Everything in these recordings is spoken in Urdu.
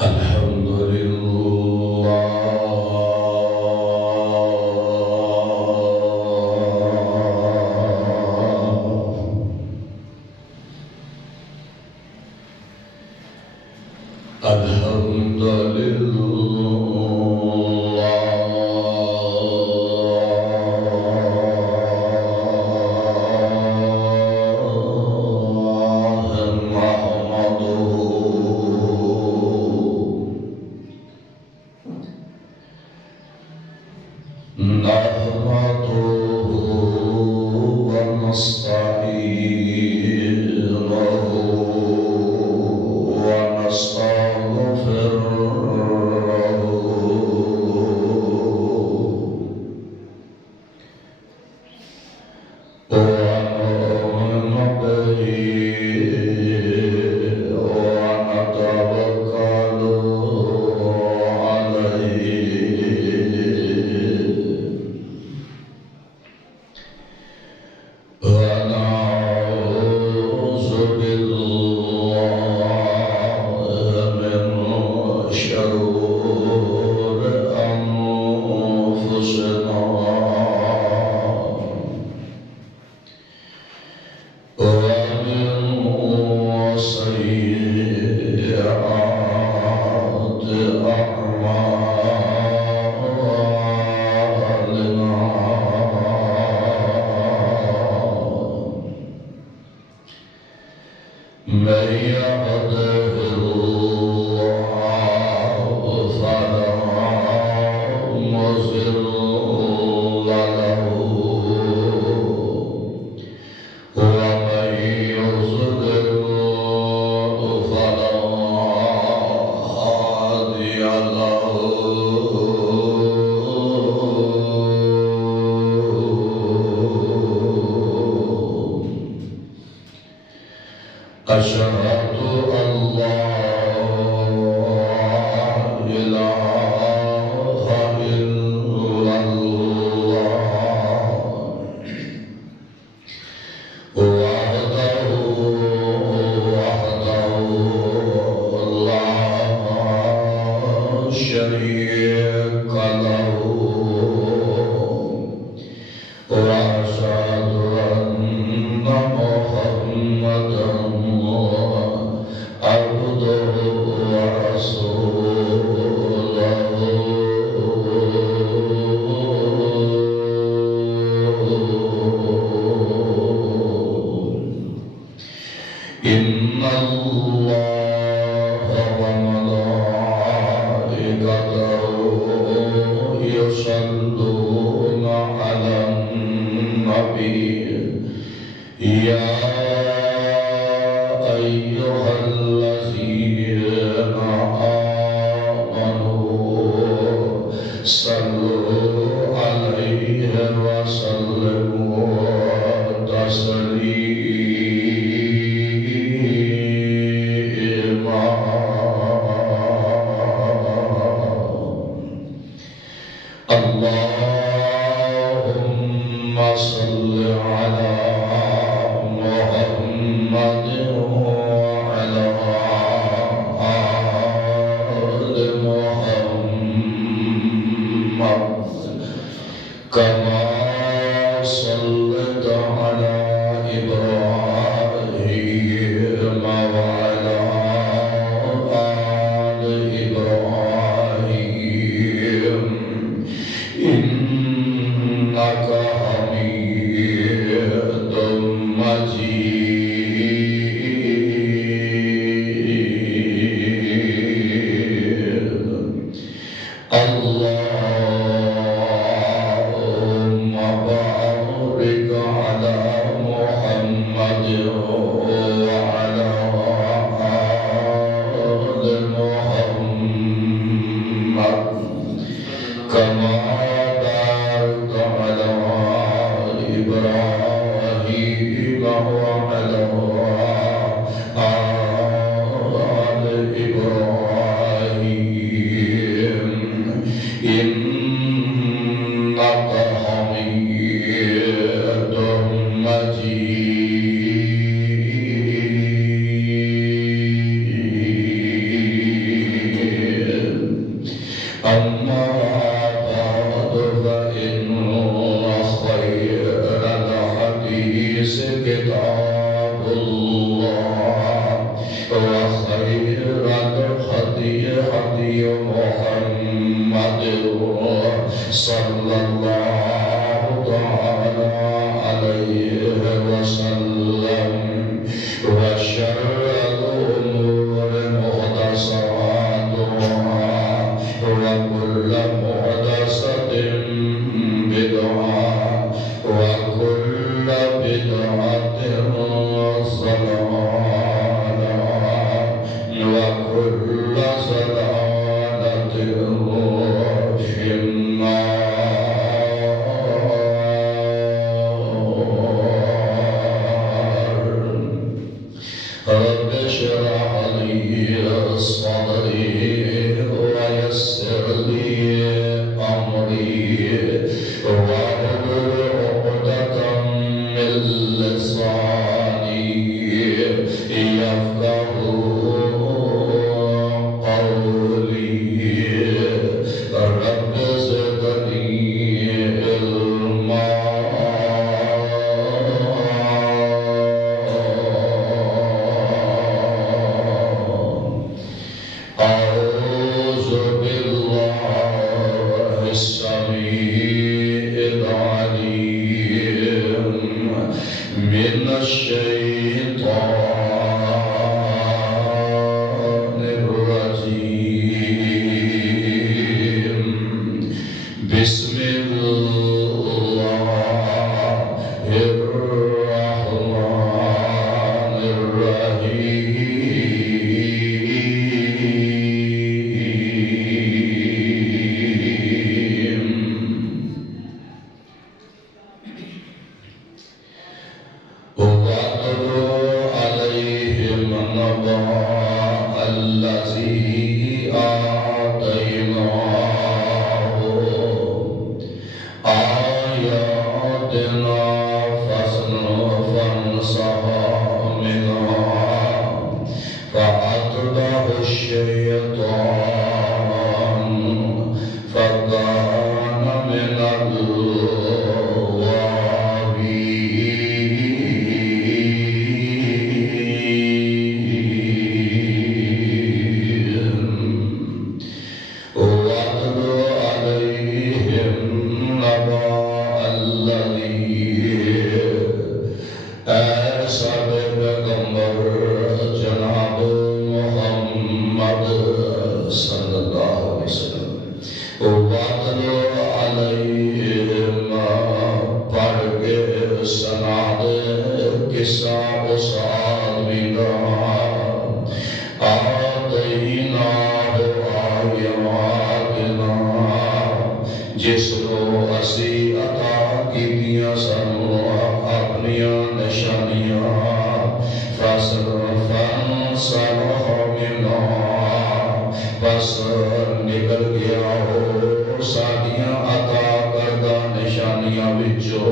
الحمد لله الحمد نحمده ونستعينه ونؤمن به ونتوكل عليه ونعوذ بالله من شرور أنفسنا ومن سيئات أعمالنا من يهده الله فلا مضل له ومن يضلل فلا وخير الهدي هدي محمد صلى الله تعالى عليه وسلم وشر الأمور محدثاتها وكل محدثة بدعة وكل بدعة ضلالة وكل ضلالة في النار. رب اشرح لي صدري ويسر لي أمري واحلل عقدة من لساني يفقهوا قولي. رب زدني علما أعوذ بالله السميع العليم من الشيطان الرجيم. بسم الله الرحمن الرحيم. واتل عليهم نبأ الذي آتيناه آياتنا فانسلخ منها فأتبعه الشيطان فكان من الغاوين. واتل عليهم نبأ الذي أرسل پیغمبر جناب محمد صلی اللہ علیہ وسلم. واتل علیہم پڑھ کے سنا دے قصہ اس آدمی کا آتیناہ آیاتنا جس کو اسی عطا کیتیاں سن اپنیاں نشانیاں فانسلخ منها بس نکل گیا ہو ساڈیاں عطا کردہ نشانیاں وچوں.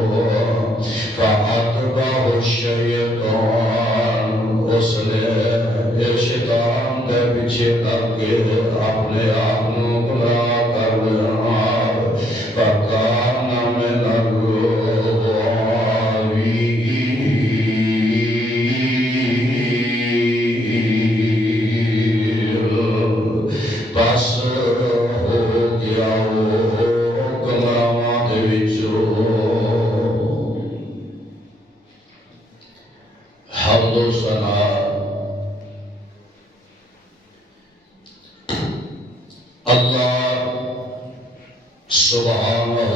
فأتبعه الشیطان اس نے شیطان دے پیچھے لگ کے اپنے آپ کو گمراہ کر لیا. فکان من الغاوین. بس ہو گیا وہ گمراہاں دے وچوں. حمد و ثنا اللہ سبحانہ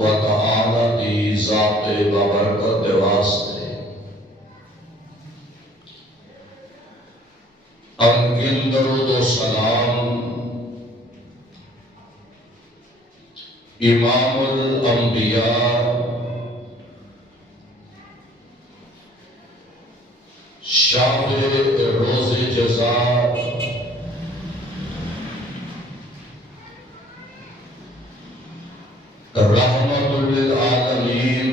و تعالی دی ذات بابرکت دے واسطے انگل درود و سلام امام الانبیاء شافع روز جزا رحمت للعالمین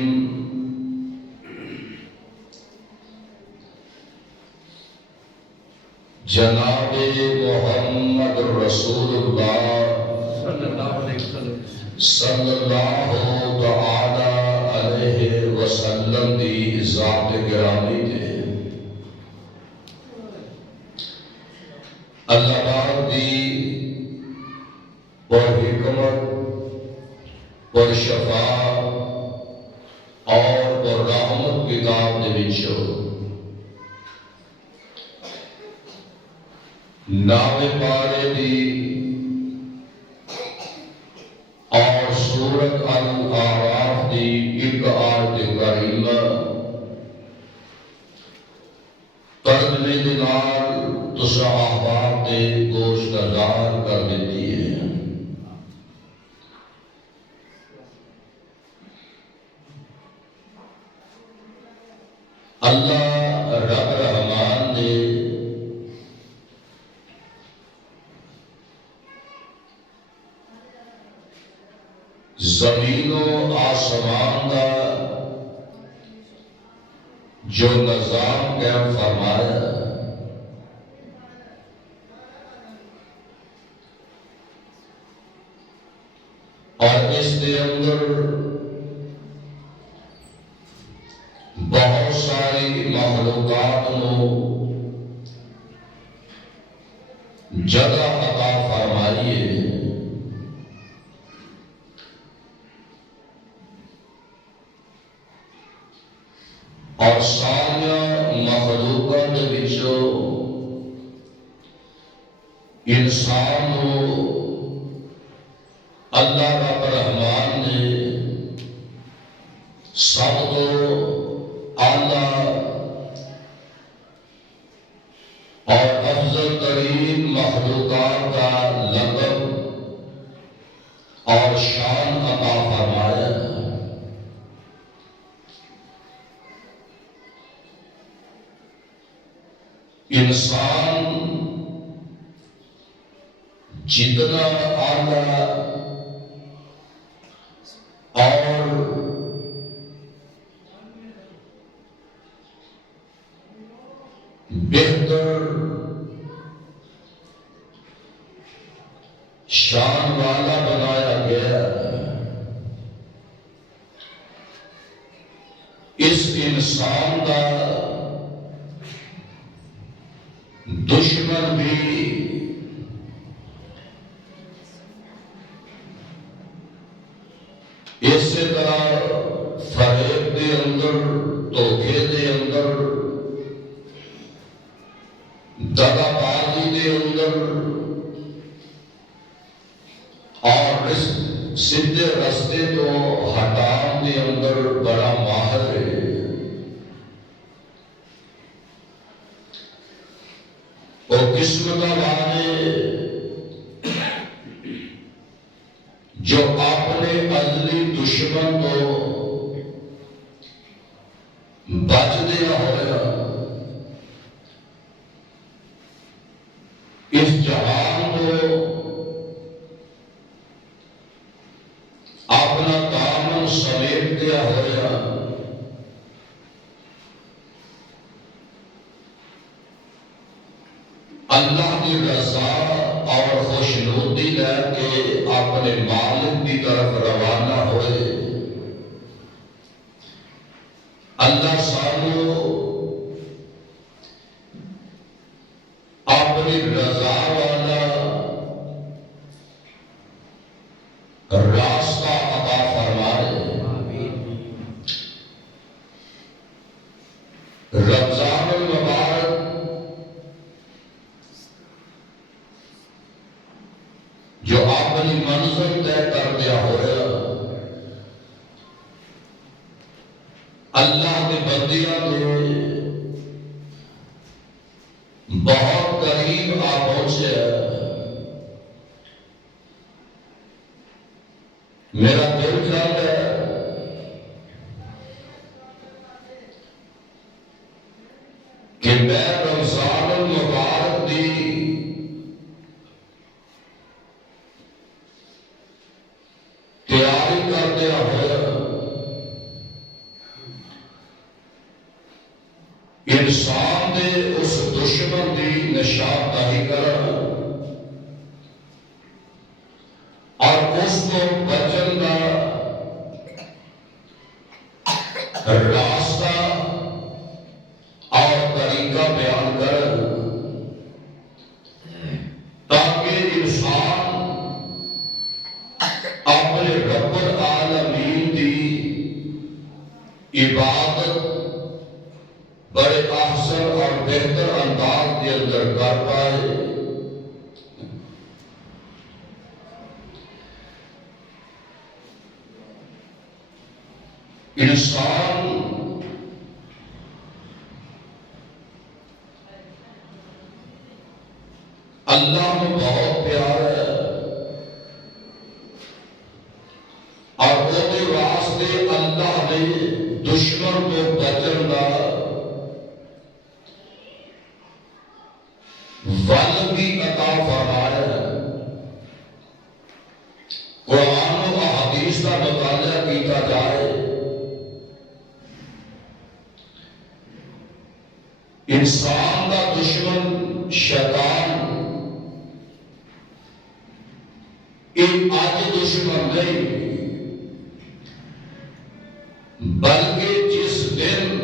جناب محمد رسول اللہ صلی اللہ تعالی علیہ وسلم دی ذات گرامی دے اللہ پاک دی پر حکمت، پر شفا اور پر رحمت کتاب دے وچوں ناوے پارے دی اور سورت الاعراف دی ایک آیت کریمہ ترجمے دے نال تساں احباب دے گوشت دار کر دیتی ہے۔ اللہ رب رحمان نے زمین و آسمان کا جو نظام قائم فرمایا اور اس کے اندر بہت ساری مخلوقات کو جگہ عطا فرمائی ہے اور ساری مخلوقات وچوں انسان کو اللہ رب رحمان نے سب کو اعلیٰ اور افضل ترین مخلوقات کا لقب اور شان عطا فرمایا۔ انسان جتنا اعلیٰ اور بہتر شان والا بنایا گیا، اس انسان کا دشمن بھی اسی طرح فریب دے اندر، دھوکے دے اندر، دغا بازی دے اندر اور سیدھے رستے تو ہٹان دے اندر بڑا ماہر ہے۔ اور قسمت والے جو اپنے ازلی دشمن کو بچ دیا ہوا اس جہان کو اپنا دامن سمیٹ دیا ہوا اللہ کی رضا اور خوشنودی لے کے اپنے مالک کی طرف روانہ ہوئے۔ اللہ سانو اپنی رضا والا راستہ عطا فرمائے۔ رمضان المبارک جو اپنی منزل طے کر دیا ہوا اللہ کے بندیاں نے بہت قریب آ پہنچے۔ میرا دل چاہتا ہے کہ میں رمضان المبارک دی تیاری کر دیا ہوا انسان دے اس دشمن دی نشاندہی کرا اور اس کو بچن کا راستہ اور طریقہ بیان کر عبادت بڑے احسن اور بہتر انداز کے اندر کر پائے. انسان اللہ میں بہت پیارا ہے اور وہ واسطے اللہ نے دشمن کو بچن کا ول بھی عطا فرمایا ہے. قرآن و حدیث کا مطالعہ کیتا جائے انسان کا دشمن شیطان ایک آج دشمن نہیں بلکہ جس دن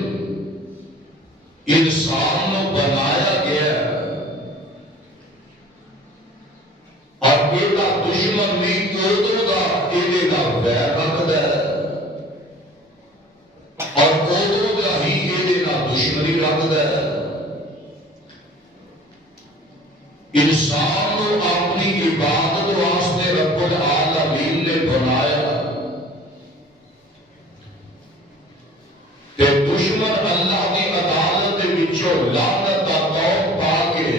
انسان کو بنایا گیا اور یہ دشمن نہیں ادو کا یہ ویر رکھتا ہے اور ادو کا ہی یہ دشمنی رکھتا ہے. انسان کو اپنی عبادت واسطے رب العالمین نے بنایا تے دشمن اللہ کی عدالت کے وچوں لعنت دا توق پا کے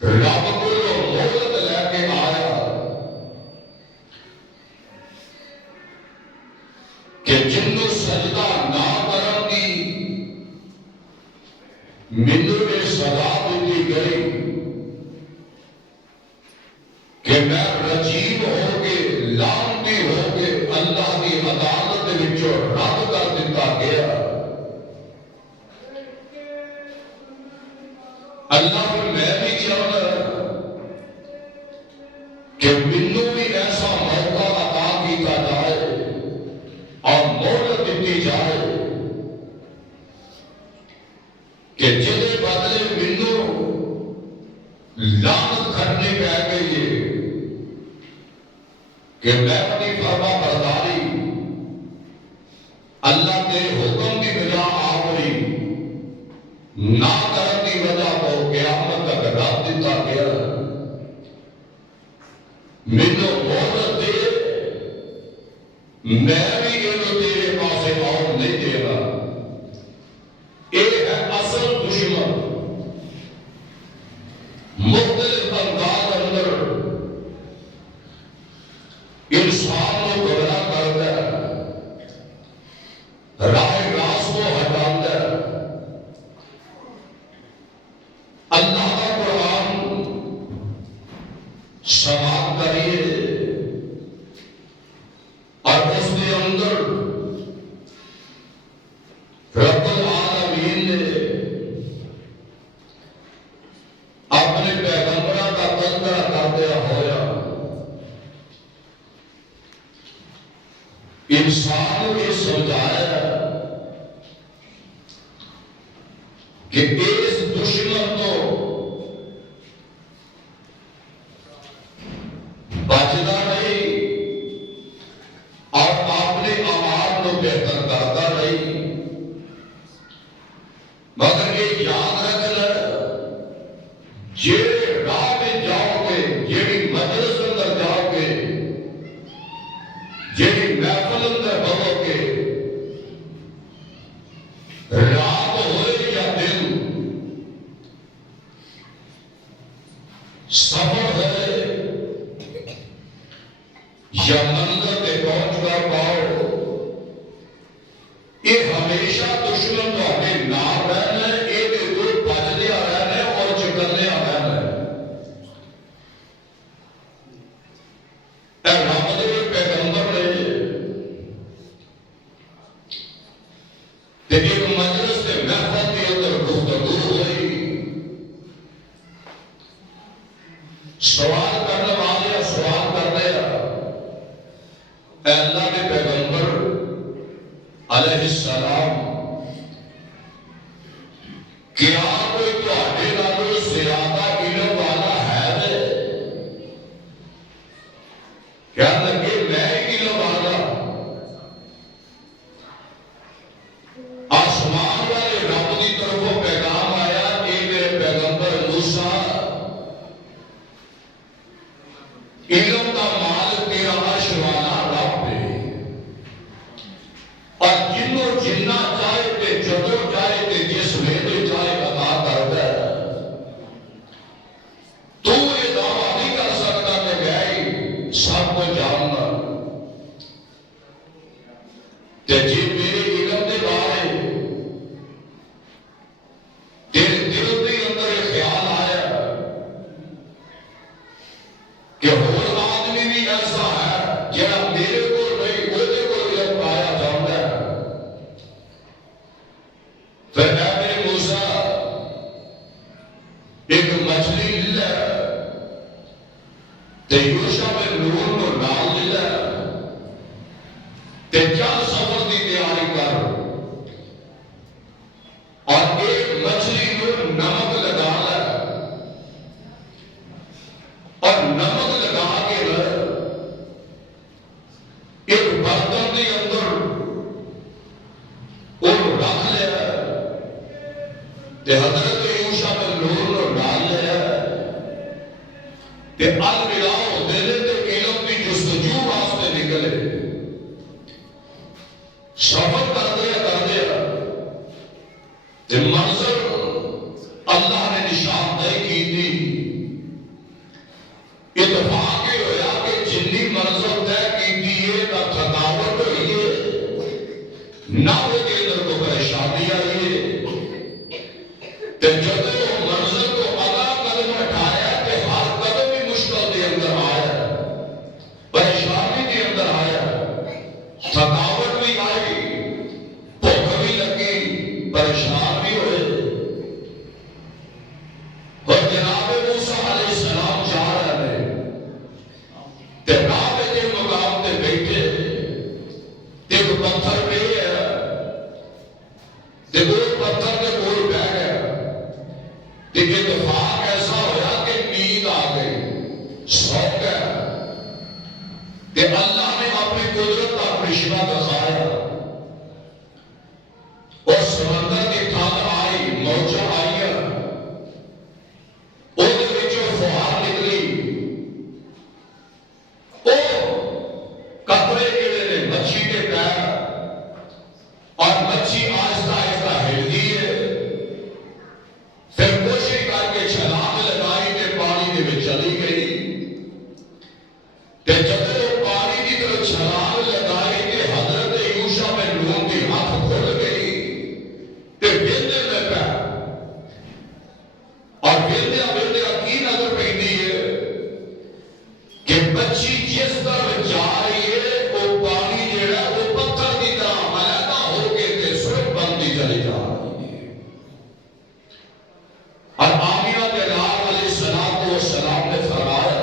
رب کو مہلت لے کے آیا کہ جنوں سجدہ نہ کرن دی مینوں نے سزا دیتی گئی کہ میں رجیم ہو کے لعنتی ہو کے اللہ کی عدالت وچوں رد کر دیتا گیا. اللہ میں بھی چاہتا کہ مینوں بھی ایسا موقع عطا کیتا جائے اور مہلت دیتی جائے کہ جدے بدلے مینوں لعنت کرنے پہ گئی کہ میں اپنی فرما برداری اللہ کے حکم کی بجا آوری نہ کرنے کی وجہ کو قیامت تک رد دیتا گیا. مینوں مہلت دے میں بھی یہ تیرے پاسے اور نہیں دے گا. یہ ہے اصل دشمن. مختلف انداز اندر انسان کو گمراہ کرتا ہے راہ راست کو ہٹاتا ہے. اللہ کا قرآن سماعت کریے اور اس کے اندر رب العالمین نے اپنے پیغمبروں کا تذکرہ کرتے ہویا انسان کو یہ سمجھایا کہ اس دشمن تو بچنا نہیں اور اپنے اعمال کو بہتر کرتا نہیں. مگر یہ یاد رکھنا جیڑے راہ میں جاؤ گے جیڑی مجلس اندر جاؤ گے جیڑی محفل اندر بہو گے رات ہوئے یا دن سفر ہوئے یا منزل پہ پہنچ کر پاؤ یہ ہمیشہ دشمن تو ہمیں نام رہنا ہے ایک دور بچنے رہنا ہے اور چکرنے رہنا ہے. اے رب دے پیغمبر نے ایک مجلس کے محفل کے اندر گفتگو ہوئی. سوال کرنے والے سوال کر دیا اے اللہ کے پیغمبر علیہ السلام کیا کوئی تہاڈے نالوں زیادہ علم والا ہے؟ کیا لگے میں علم والا موسیٰ علم کا مال تیرا عرش والا رب ہے، اور جنوں جنہ چاہے تے جدو چاہے تے جس ویلے چاہے عطا کرتا ہے۔ تو یہ دعویٰ نہیں کر سکتا کہ میں سب کو جاننا، تے جی میرے علم دے بارے تیرے دل کے اندر ایک خیال آیا کہ ہور آدمی بھی ایسا ہے جہاں میرے کو نہیں وہ دے کو علم پایا جاتا ہے، پھر اے میرے موسیٰ ایک مچھلی لے تے یوشع بن نون کو نال لے تے چل سفر دی تیاری کر، اور ایک مچھلی کو نمک لگا لے، اور نمک لگا کے ایک برتن کے اندر وہ رکھ لیا، تے حضرت یوشع بن نون کو ڈال لیا، تے الوداع ہوتے نے تے علم کی جستجو واسطے نکلے، سفر کر دیا تے منظر اللہ نے نشاندہی کی تھی، اتفاق یہ ہوا کہ جنی منظر طے کی تھی یہ نہ تھکاوٹ ہوئی ہے نہ وہ کے اندر کو پریشانی آئی ہے، تے جب وہ منظر کو اگلا قدم اٹھایا کہ ہر قدم بھی مشکل کے اندر آیا، پریشانی کے اندر آیا، تھکاوٹ بھی آئی، بھوک بھی لگی، پریشان بھی ہوئے، اور جناب موسیٰ علیہ السلام جا رہے ہیں، تے کعبے کے مقام تے بیٹھے، ایک پتھر پہ ہے، تے وہ پتھر کے کوئی بہ گیا، تے اتفاق ایسا ہوا کہ نیند آ گئی، سو گیا، تے اللہ نے اپنی قدرت کا کرشمہ دکھایا، اور سمندر کی تھال آئی، موجہ آئی، وہ فوہار نکلی، وہ قطرے کے مچھی کے پیر، اور مچھی آہستہ آہستہ ہل گئی ہے، پھر کوشش کر کے چھلانگ لگائی تے پانی میں چلی گئی، تے جب وہ پانی کی طرف چھلانگ لگائی تے حضرت یوشع بن نون کی ہاتھ کھل گئی، تے ویندے میں پہ، اور ویندے کی نظر پہنی ہے کہ بچی جس طرف جا رہی ہے وہ پانی جیڑا وہ پتھر کی طرح علیحدہ ہو کے تے سرخ بنتی چلی جا رہی ہے، اور آمینہ کے لال علیہ السلام نے فرمایا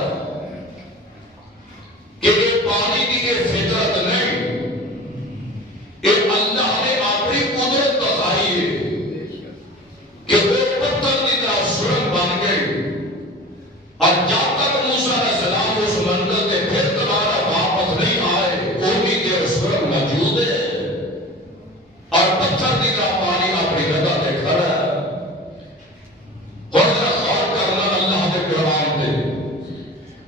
کہ یہ پانی کی یہ فطرت نہیں، یہ اللہ نے اپنی قدرت بتائی ہے کہ وہ پتھر کی طرح سرخ بن گئی، اور جب تک موسیٰ علیہ السلام اس منزل سے پھر دوبارہ واپس نہیں آئے انہی کے سرخ موجود ہے، اور پتھر کی طرح پانی اپنی جگہ پہ کھڑا ہے، اور ذرا غور کرنا اللہ کے قرآن پہ،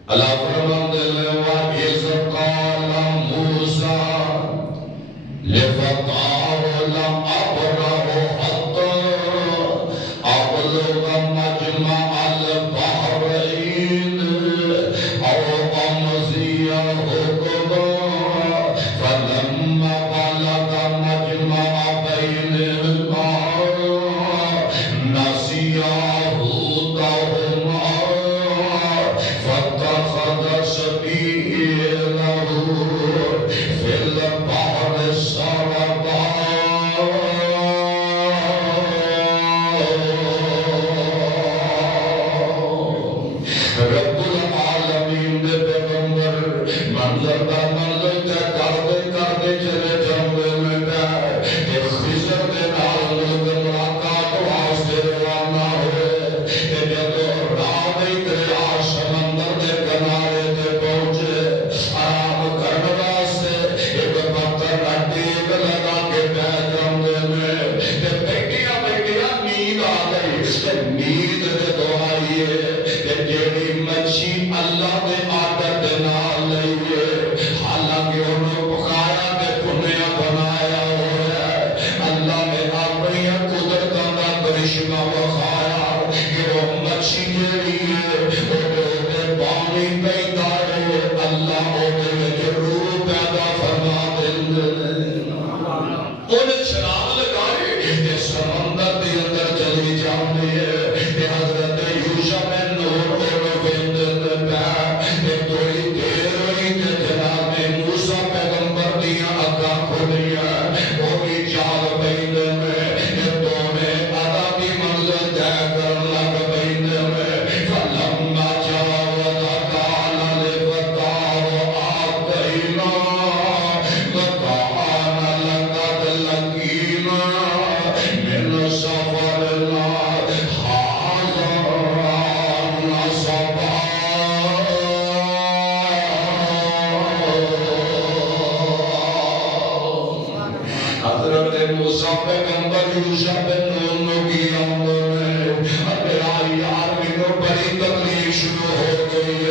اللہ فرماتے ہیں وَإِذْ قَالَ مُوسَىٰ لِفَتَاهُ لَأَبْرَحُ حَتَّىٰ أَبْلُغَ مَجْمَعَ الْبَحْرَيْنِ آنی شروع ہو گئی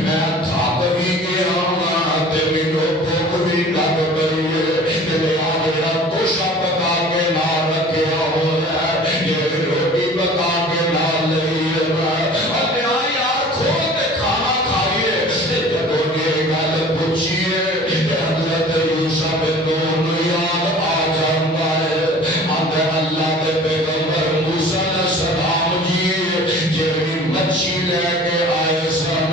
میں تھک بھی گیا تے مینوں بھوک بھی لگ گئی میرے آگے توشا پکا کے نہ رکھیا ہوا ہے یہ روٹی پکا کے نہ لئی ہے یار کھول کے کھانا کھائیے جب یہ گل پوچھیے حضرت یوسف نون یاد آ جاتا ہے آدھے اللہ کے پیغمبر موسیٰ علیہ السلام جی جیڑی مچھی لے کے آئے سن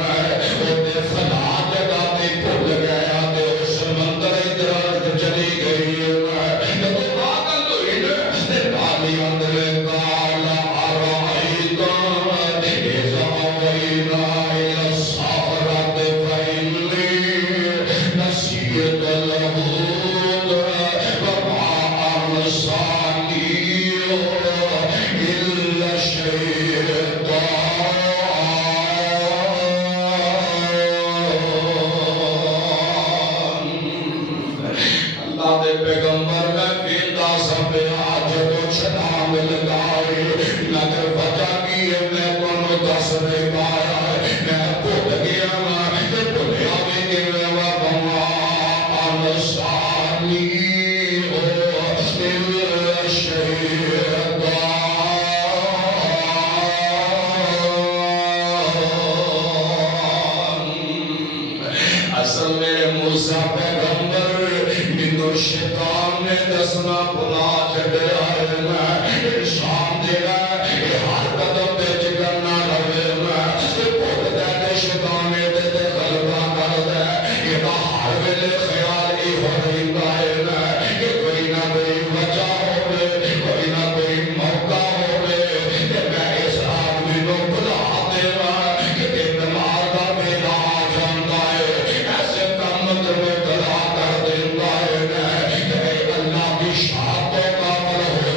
وہ فلا جگہ تے بھول گیا تے سمندر ادھر چلی گئی جب باغل ہوئی تے پانی اندر کالا ارائیتا اذا اوینا الى الصخرۃ فإنی نسیت الحوت وما انسانی الا الشیطان اللہ دے پیغمبر میں پیدا سب آج تو چھلانگ لگائی نگر وجہ کی ہے میں کونوں دس نہیں پایا میں بھول گیا میں بھولیا بھی کہ میں وما انسانی الا الشیطان اصل میرے موسیٰ پیغمبر مینوں شیطان نے دسنا بلا چھڈیا ہے میں شام دے رہا ہے ہر قدم تے جگر نہ رہے میں بھول دے تے شیطان دے تے غلبہ کر دے یہ ہر ویلے خیال ہی ہو رہا ہے کہ کوئی نہ کوئی وجہ ہوے کوئی نہ کوئی موقع ہوے کہ میں اس آدمی کو بلا دیواں کہ نماز دا ویلا آ جاندا ہے ایسے کم تمہیں گلا کر دیتا ہے کہ اللہ کی شاہتوں کا پر ہو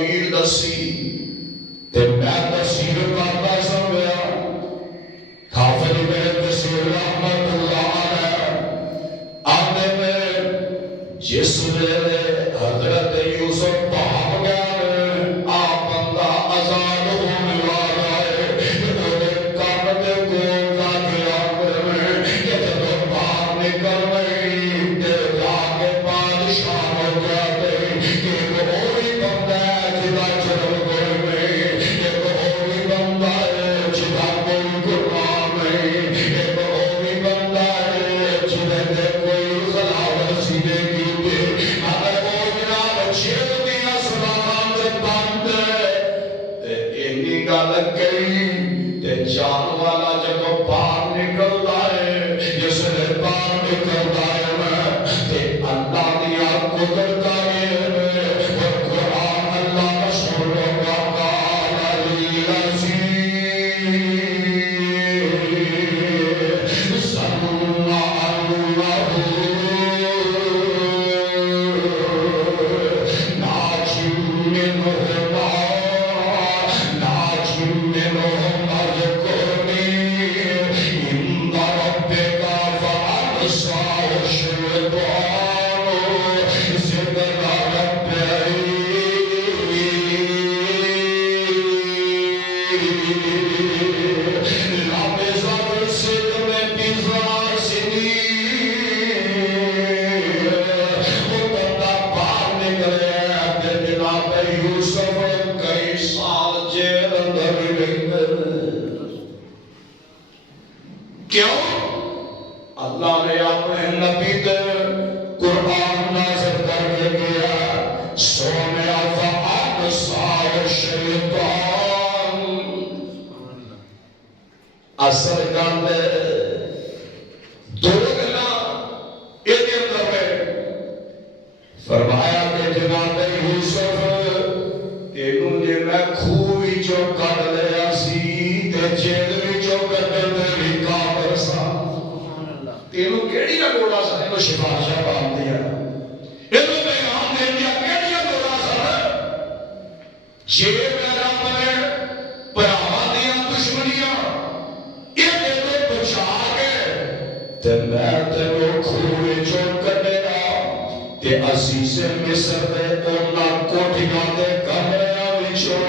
تعبیر دسی تے میں تفسیر کرتا سمجھا حافظ ابن کثیر رحمت اللہ علیہ آتے میں جس ویلے حضرت یوسف بھاگ گئے آپ بندہ آزاد ہونے والا ہے وہ کام دے کول جا کے آخر میں کہ جب باہر نکل گئی تے جا کے بادشاہ ہو گیا کہ ایک اور ہی بندہ ہے جدا چل گئے میں ایک اور ہی بندہ ہے جدا کوئی قرآن ہے ایک اور ہی بندہ ہے جدا دے کوئی خلاوت سیدھے کی اگر وہ جناب چھیڑ دیا سلام دے بند تے اینی گل کہی تے جان والا جب باہر نکلتا ہے جس نے باہر نکلتا ہے میں تے اللہ دیا قدرت ہے اور قرآن اللہ رسول کا قال علی عزیز صلی اللہ کیوں اللہ نے اپنے نبی تے قرآن نازل کر کے دیا سونے فعال سار شیطان اثر گاندے دو گلا ایک اندر میں فرمایا کہ جناب یوسف تینوں جے میں کھوئی جو کر لیا سی تے جیل بھی جو کر دے کافر سا تینوں کیڑی کا گوڑا سا تینوں شفاشہ بات دیا تینوں پیغام دے دیا کیڑی کا گوڑا سا جے میرا میں پراوا دیا دشمنیاں یہ تینوں بچا کے تے میں تینوں کھوئی جو کر دیا تے عزیز مصر دے اونا کوٹھیاں دے کمریاں وچوں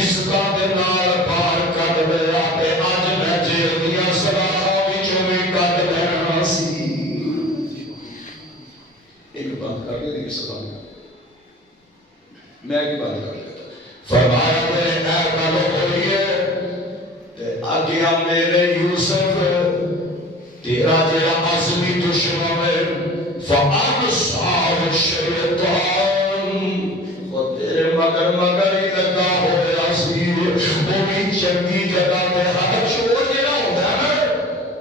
اس کا دے نال بار کر دیا تے آج میں جیل دیا سراحاں وچوں بھی کر دینا سی ایک بات کر دے دیکھ سلام میں ایک بات کر دیتا فرمایا میرے اعمال ہوئیے تے آگیا میرے یوسف تیرا جیرا عظمی دشمن ہے فعال سار شیطان وہ تیرے مگر ہی لگا ہویا سی وہ بھی چنگی جگہ پہ ہر چور جیڑا ہوتا ہے نا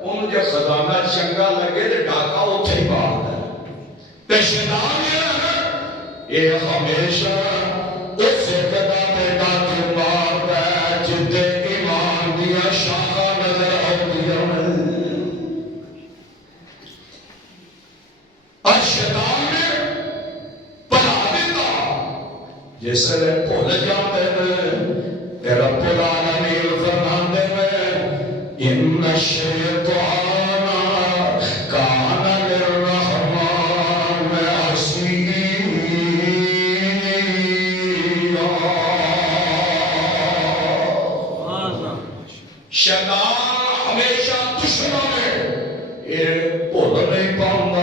ان کے خزانہ چنگا لگے تے ڈاکا اتھے ہی بات ہے تے شیطان جیڑا ہے یہ ہمیشہ اس جگہ پہ ڈاکے مارتا ہے جتے ایمان دیا شاخہ نظر آتی ہے اور شیطان نے بنا دیتا جس نے بھول جاتے ہیں رب العالمین فرماتے ہیں ان الشیطان کان للرحمن عصیا شیطان ہمیشہ دشمن ہے یہ بھول نہیں پاؤں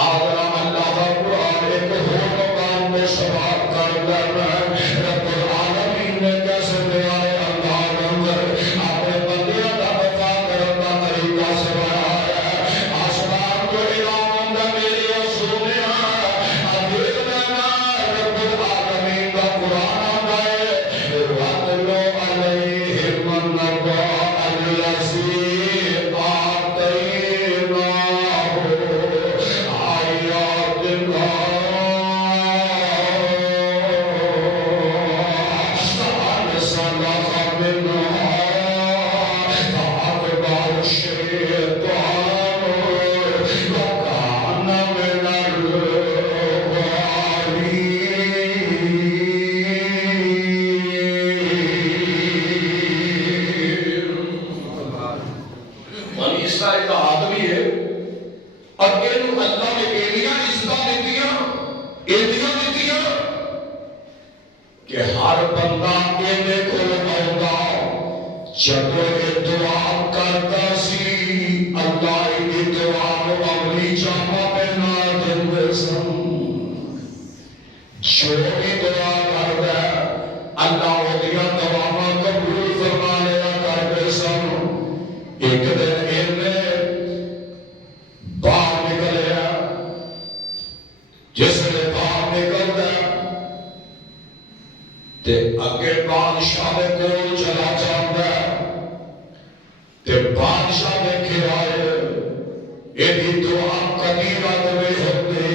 آگر اللہ کا قرآن ایک ہو مقام میں سواب کر رب العالمین نے کیسے بیایا تے اگے بادشاہ دے کول چلا جاندا تے بادشاہ ویکھے آئے ایدی دعا کدی رد نہیں ہوندی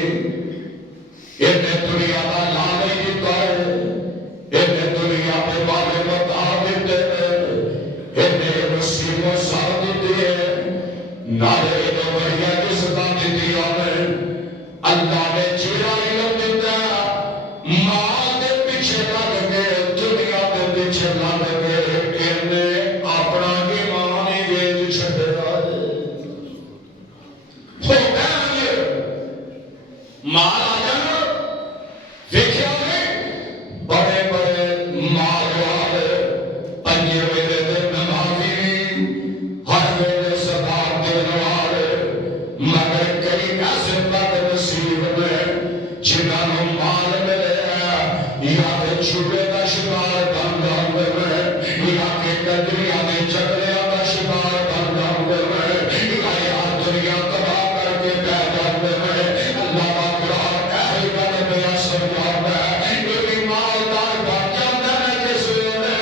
انہیں دنیا دا لالچ دیتا ہے انہیں دنیا دے بارے بتا دیتے انہیں مصیبت سار دیتی ہے نالے انہیں بڑھیا قسطاں دیتی ہے اللہ نے جیڑا علم دیتا مال دے پیچھے لگ گئے دنیا دے پیچھے لگ گئے انہیں اپنا ایمان ہی بیچ چھڈے آئے ہو گیا مال آ جانا دیکھیا میں بڑے بڑے مال والے پنجے ویلے دے نمازی ہر ویلے صداق دینے والے مگر کئی ایسے بد نصیب میں جنہاں نوں مال ملے یا تے چھپے دا شکار بن جاندے میں یا کہ کجریاں دے جھگڑیاں دا شکار بن جاندے میں یا دنیا تباہ کر کے بہ جاندے میں اللہ دا قرآن اہل گل میں سمجھاتا ہے یہ بھی مالدار بن جاتا ہے جس ویلے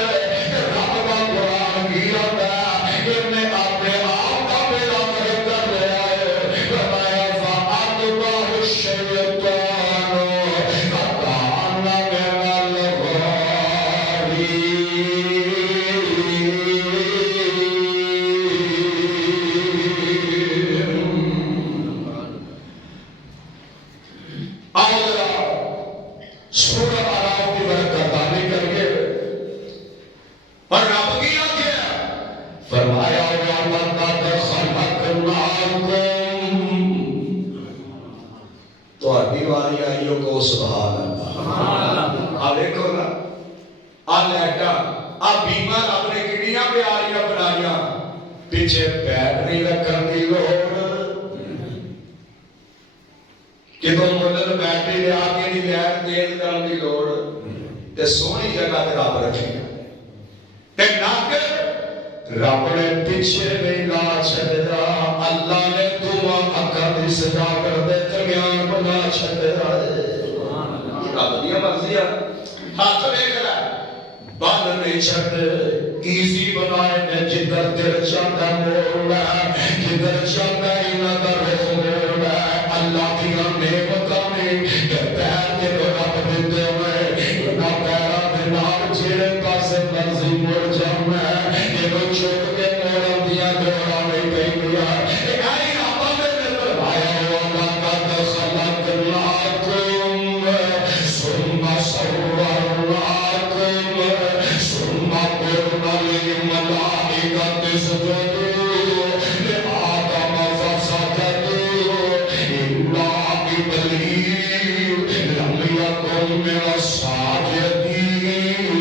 رب دا قرآن کی آتا ہے انہیں اپنے آپ کا بیڑا غرق کر لیا ہے فرمایا فَأَتْبَعُ الشَّيْطَانُ فَكَانَ مِنَ سورہ آراف کی برکتانی کریے اور رب کی آگیا فرمایا وَلَقَدْ خَلَقْنَاكُمْ تو ابھی والی آئیوں کو سبحان اللہ اب دیکھو نا لیٹا بیمار اپنے کڑیاں پیاریاں بنائیاں پیچھے پیر نہیں رکھن دی لوڑ کہ تم مدد بیٹری لے آگے نہیں لیر تیز کرن دی لوڑ تے سونی جگہ تے رب رکھی تے ناک رب نے پیچھے نہیں لا چھڑا اللہ نے دعا اکھاں دی سجا کر دے درمیان بنا چھڑا رب دی مرضی ہے ہاتھ دیکھ رہا بند نہیں چھڑ ایزی بنائے نے جدھر دل چاہتا موڑا جدھر چاہتا انہاں دا روح موڑا اللہ کی نعمتاں نے پیر تے رب دیندے ہوئے انہاں پیراں دے نال جڑے پاسے مرضی مڑ جاوے یہ چھوٹ کے موڑاں دیاں دوڑاں نہیں پیندیاں اے آئی رب دے نظر آیا ہوا قد خلقناکم ثم صورناکم ثم قلنا للملائكة اسجدوا لآدم فسجدوا إلا إبليس لم يكن من الساجدين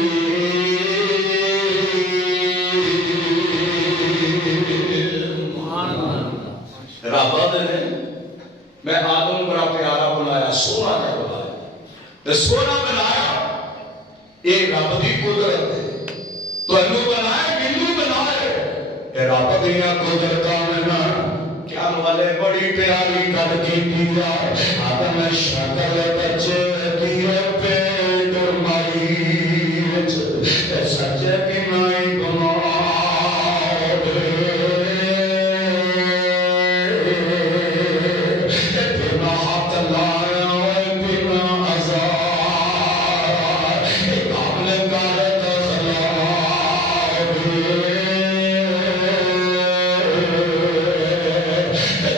رب نے میں آدم بڑا پیارا بنایا سونا کا بنایا سونا بنایا یہ رب دی قدرت ہے تو انہوں بنائے مینوں بنائے اے رب دیا قدرتاں میں کیا والے بڑی پیاری گل کیتی ہے آدم شکل بچے دی پیٹ مائی وچ تے سچے کی مائی بنا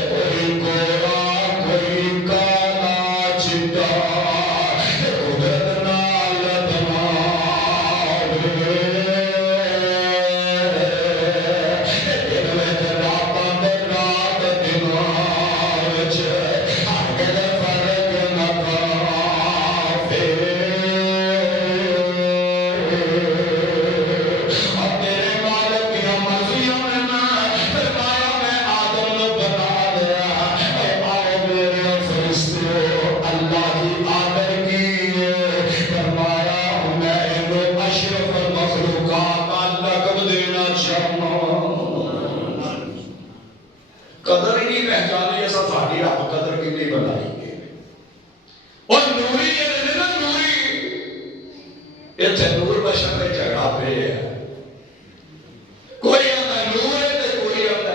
کوئی گورا کوئی کالا چٹا اتنے نور بشر میں جھگڑا پہ ہے، کوئی آتا نور ہے تو کوئی آتا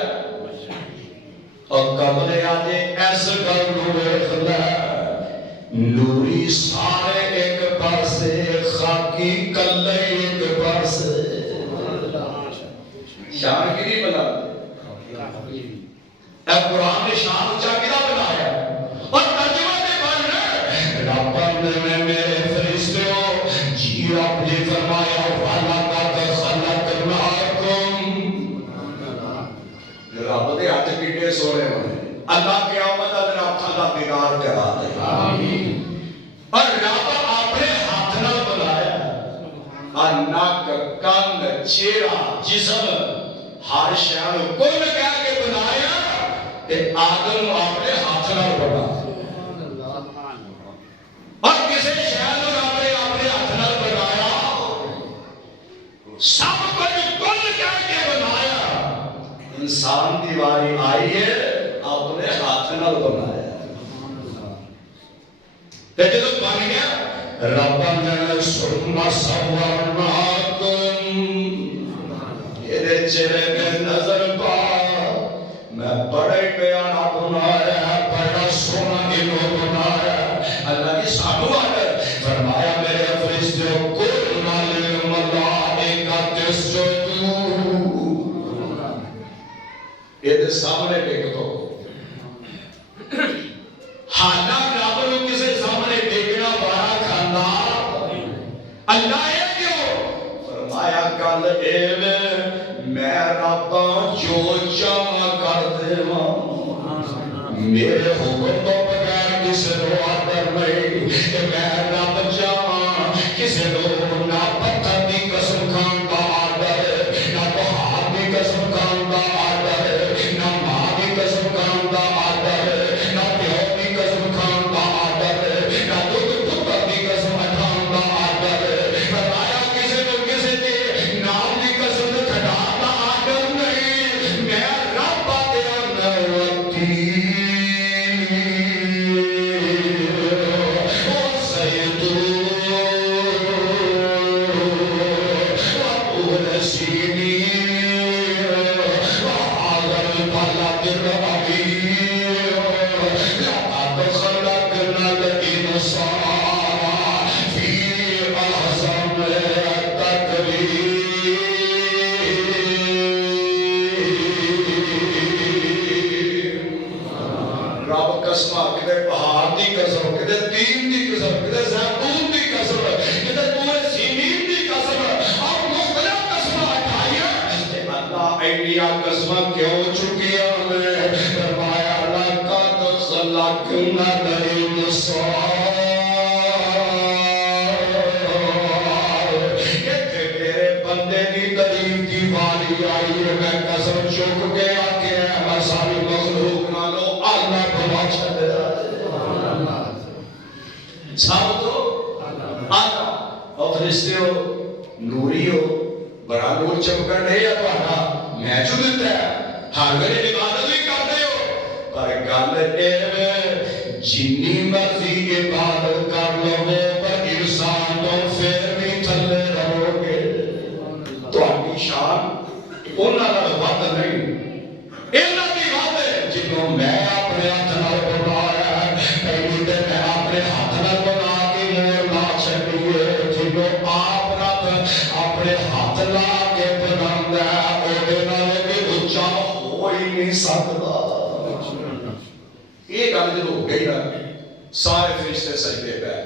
اور قبل آدھے ایسا کر نور خدا نوری سارے ایک پاسے خاکی کلے ایک پاسے شان کی نہیں بنا اے قرآن نے شان اچھا کیا بنایا اور ترجمہ میں پڑھ رب نے میرے فرشتوں جی رب نے فرمایا وَلَقَدْ خَلَقْنَاكُمْ رب دے ہاتھ کٹے سونے ہوئے اللہ قیامت اگر آپ تھا بیدار کرا دے اور رب اپنے ہاتھ نہ بنایا ناک کان چہرہ جسم ہر شہر کل کہہ کے بنایا کہ آدم اپنے ہاتھ نہ بنایا اور کسی شہر اپنے ہاتھ نہ بنایا سب کچھ کل کہہ کے بنایا انسان کی واری آئی ہے اپنے ہاتھ نہ بنایا تے جدوں بن گیا ربنا ثم صورناکم یہ چہرے پہ نظر پا میں بڑے پیارا بنایا بڑا سونا انہوں بنایا اللہ کی سانو آدھر فرمایا میرے فرشتوں قُلْنَا لِلْمَلَائِكَةِ اسْجُدُوا یہ دے سامنے ٹیک دو حالات رابطوں کسے سامنے ٹیکنا بڑا کھانا اللہ ہے کیوں فرمایا کل ایوے میں رب جو چاہ کر دے میرے حکم تو بغیر کسی کو آدر نہیں کہ میں رب جاں کسی کو نہ پتھر دی قسم کھان کا آدر نہ بہار دی قسم کھان کا آدر نہ ماں دی قسم کھان کا آدر نہ پیو دی قسم کھان کا آدر نہ دودھ پتر دی قسم کھان کا آدر فرمایا کسی کو کسی دی نام دی قسم کھڑا کا آدر نہیں میں رب دیا نوتی نوری ہو بڑا نور چمکن ہے یا پہنا میں جو دیتا ہے ہر گلے عبادت بھی کرتے ہو پر گل اے جنی مرضی عبادت کر لو پر انسان تو پھر بھی تھلے رہو گے تو اپنی شان انہاں دا وعدہ نہیں انہاں دی وعدہ ہے جنوں میں اپنے ہاتھ نال بنایا ہے پہلی تے میں اپنے ہاتھ نال بنا کے مور لا چھڈیے جنوں آپ رب اپنے ہاتھ لا کے بناوندا ہے او دے نال کوئی اونچا ہو ہی نہیں سکدا یہ گل جدوں ہو گئی نا سارے فرشتے سجدے پہ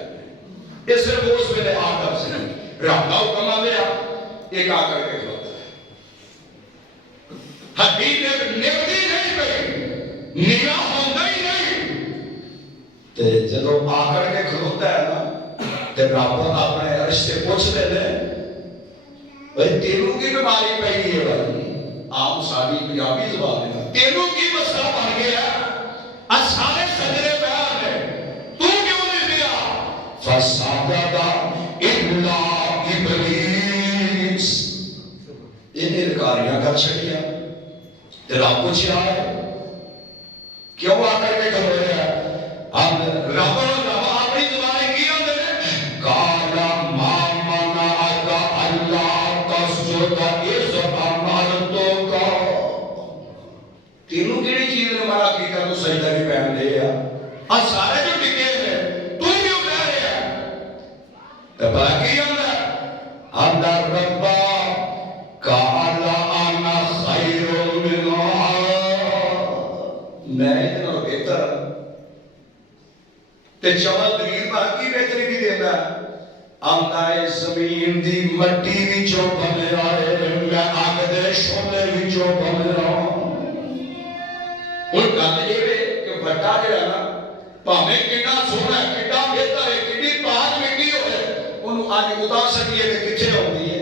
یہ صرف اس ویلے آ کر سے رب کا حکم آ گیا ایک آ کر کے کھلوتا ہے حدیث نبی نہیں پئی نگاہ ہوندا ہی نہیں تے جدوں آ کر کے کھلوتا ہے نا تے رب اپنے عرش سے پوچھتے ہیں بھائی تینوں کی بیماری پئی ہے بھائی آپ ساری پنجابی زبان میں تینوں کی مسئلہ بن گیا سارے سجدے پہ آ گئے تو کیوں نہیں دیا فسجد الا ابلیس انہیں انکاریاں کر چھڑیا تے رب پوچھیا کیوں آ کر کے کھلو رہا ہے اب رب اپنی زبان کی آدھے کالا ما منع جوڑا اس امانتوں کا تینوں کیڑی چیز نے مارا کیتا تو سجدہ بھی پہن لے اور سارے جو ٹکے ہیں تو کیوں کہہ رہے ہیں تو باقی اندر ربا کالا انا خیر منہا میں اتنا بہتر تے چول دلیل باقی بہتری بھی دینا آمدائے زمین دی مٹی وچوں بنے آئے میں آگ دے شولے وچوں بنے آئے ان گل یہ کہ بٹا جڑا نا پاویں کتنا سونا ہے کتنا بہتر ہے کتنی پاک مٹی ہوئے انہوں آج اتار سکیے کہ کتنے ہوتی ہے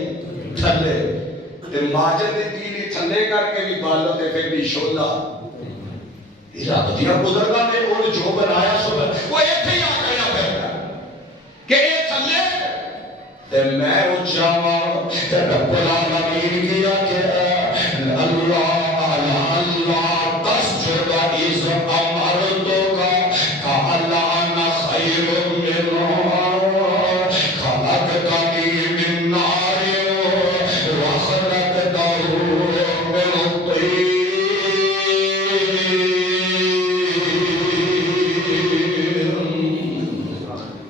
تھلے تے ماجد دی تیلی تھلے کر کے بھی بالوں تے پھر بھی شولا رب دیا بزرگاں نے انہوں جو بنایا سو وہ ایتھے ہی آ گیا پھر کہ یہ تھلے تے میں اچھاوا تے رب العالمین کیا کہ اللہ اللہ تسجد از امرتو کا اللہ خیر منہا خلقتنی من نار وخلقتہ من طین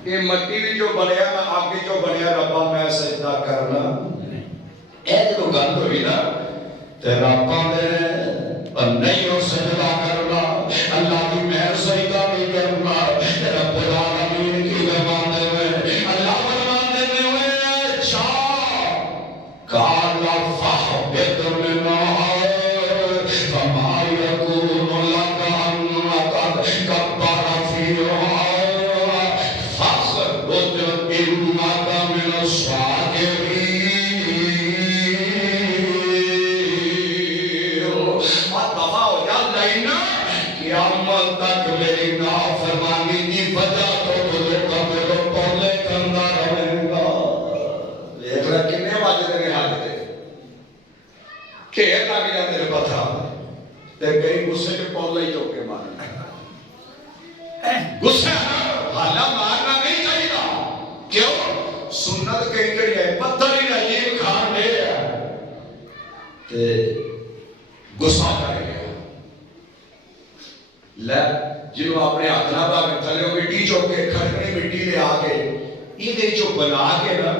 یہ مٹی بھی جو بنیا میں آگ جو بنیا ربا میں سجدہ کرنا اے جو گل ہوئی نا تے ربا نے نہیں ہو سجدہ کرنا اللہ کی مہر سجدہ بھی کرنا رب العالمین کی فرماتے ہوئے اللہ فرماتے ہوئے چاہ کالا فاہبت منہا فما یکون لک ان تکبر فیہا فاخرج انک من الصاغرین قیامت تک میری نافرمانی کی وجہ تو لوگوں میرے پولے کرنا رہے گا دیکھ رہا کتنے واجے دے حال دے کھیر لگ جاتے ہیں پتھرا تے کئی غصے کے پولے ہی چوکے مارنا غصے حالا مارنا نہیں چاہیے کیوں سنت کہیں کری ہے پتھر ہی رہی کھان دے تے غصہ کرے گا لے جنہوں اپنے ہاتھ نہ باغ تھلے مٹی چوک کے کھڑکنی مٹی لے آگے یہ دے جو بنا کے نا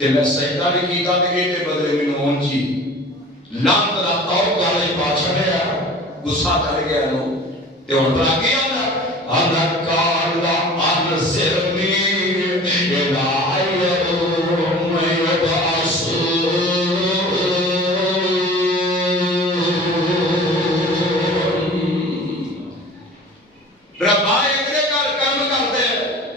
تے میں سجدہ نے کیتا تے ایتے بدلے میں نون جی لانت دا تاؤ کالج پاچھا گیا غصہ کر گیا نو تے ان پر آگے آنا کالا انزرنی الہی یوم یبعثون ربا ایکڑے کام کرتے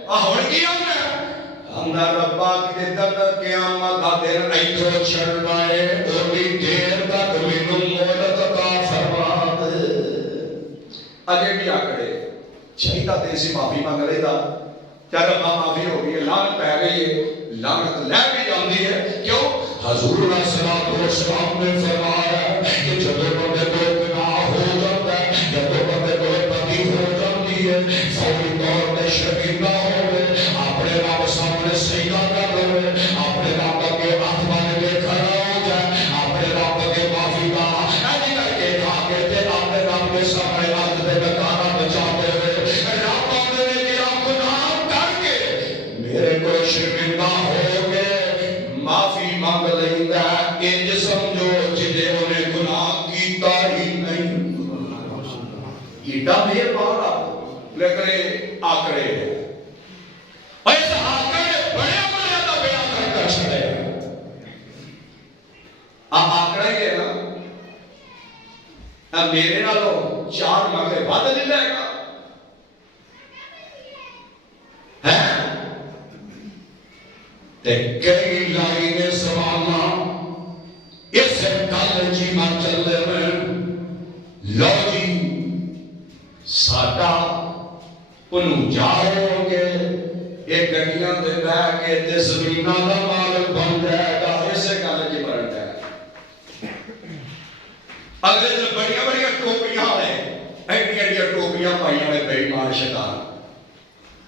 ہن کی ہونا ربا کی دل قیامت دا دن ایتھوں چھڑنا ہے اونی دیر تک مینوں مہلت عطا فرما دے اجے بھی آکڑے چاہیدا تے سی معافی مانگ لیدا کیا ربا معافی ہو گئی لعنت پہ گئی ہے لعنت لے بھی جاندی ہے کیوں حضور علیہ الصلوۃ والسلام نے فرمایا کہ جب بندے کو گناہ ہو جاتا ہے جب بندے کو بدی ہو جاتی ہے فوری طور پہ شرمندہ ہوئے اپنے رب سامنے سجدہ کر لے اپنے رب کے ہاتھ بن کے کھڑا ہو جائے اپنے رب کے معافی کا ایسے کر کے آگے تے اپنے رب کے سامنے ہاتھ دے بکانا بچاتے ہوئے رب آتے نے کہ آپ گناہ کر کے میرے کو شرمندہ ہو گئے معافی مانگ لیندا انج سمجھو جے انہیں گناہ کیتا ہی نہیں ایڈا مہربان لیکن آکڑے ایسا آکڑے بڑے بڑے دا بیان کر چھڑے آکڑے یہ نا میرے نالوں 4 مرلے ود نہیں لے گا تے کئی لائن سوانا اس گل جی میں چلے میں لو جی ساڈا انہوں جاؤ گے ایک گڈیاں دے بہ کے تے زمیناں دا مالک بن جائے گا اسے گل جی بن جائے اگلے دن بڑیاں بڑیاں ٹوپیاں والے ایڈیاں ایڈیاں ٹوپیاں پائیاں والے بے ایمان شیطان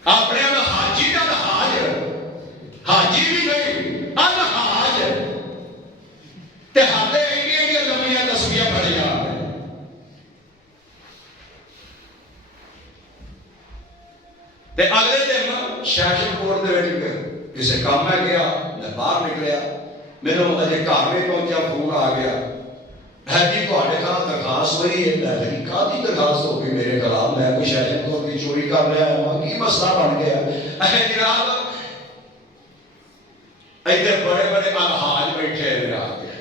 اپنے حاجی دا حاج حاجی بھی نہیں الحاج تے اگلے دن شیشن پور دے وچ کسے کام میں گیا، میں باہر نکلیا، مینوں اجے گھر نہیں پہنچیا فون آ گیا، ہے جی تہاڈے خلاف درخواست ہوئی ہے۔ میں کہی کاہدی درخواست ہو گئی میرے خلاف؟ میں کوئی شیشن پور کی چوری کر رہا ہوں، کی مسئلہ بن گیا؟ جناب ادھر بڑے بڑے الحاج بیٹھے ہیں، آ کے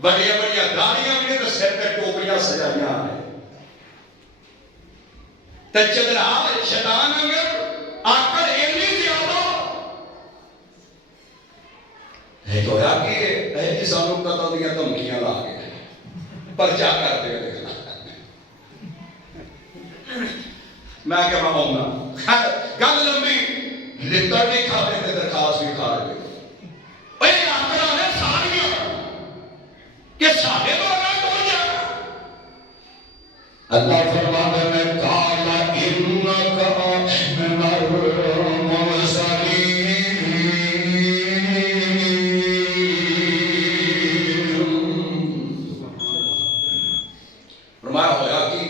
بڑی بڑی داڑیاں بھی نے، سر پہ ٹوپیاں سجائیاں ہیں، تے چدرا شیطان اگر آکر اینی زیادہ ہے تو یا کہ سانو قتل دیا دھمکیاں لا کے پرچہ کر دے دیکھنا۔ میں کہ میں آؤں گل لمبی، لتر بھی کھا دے درخواست بھی کھا دے اے آکرا نے ساریاں کہ ساڑھے تو اگر ٹوٹ جائے۔ اللہ فرمانے میں قال انک من المرسلین، فرمایا ہویا کہ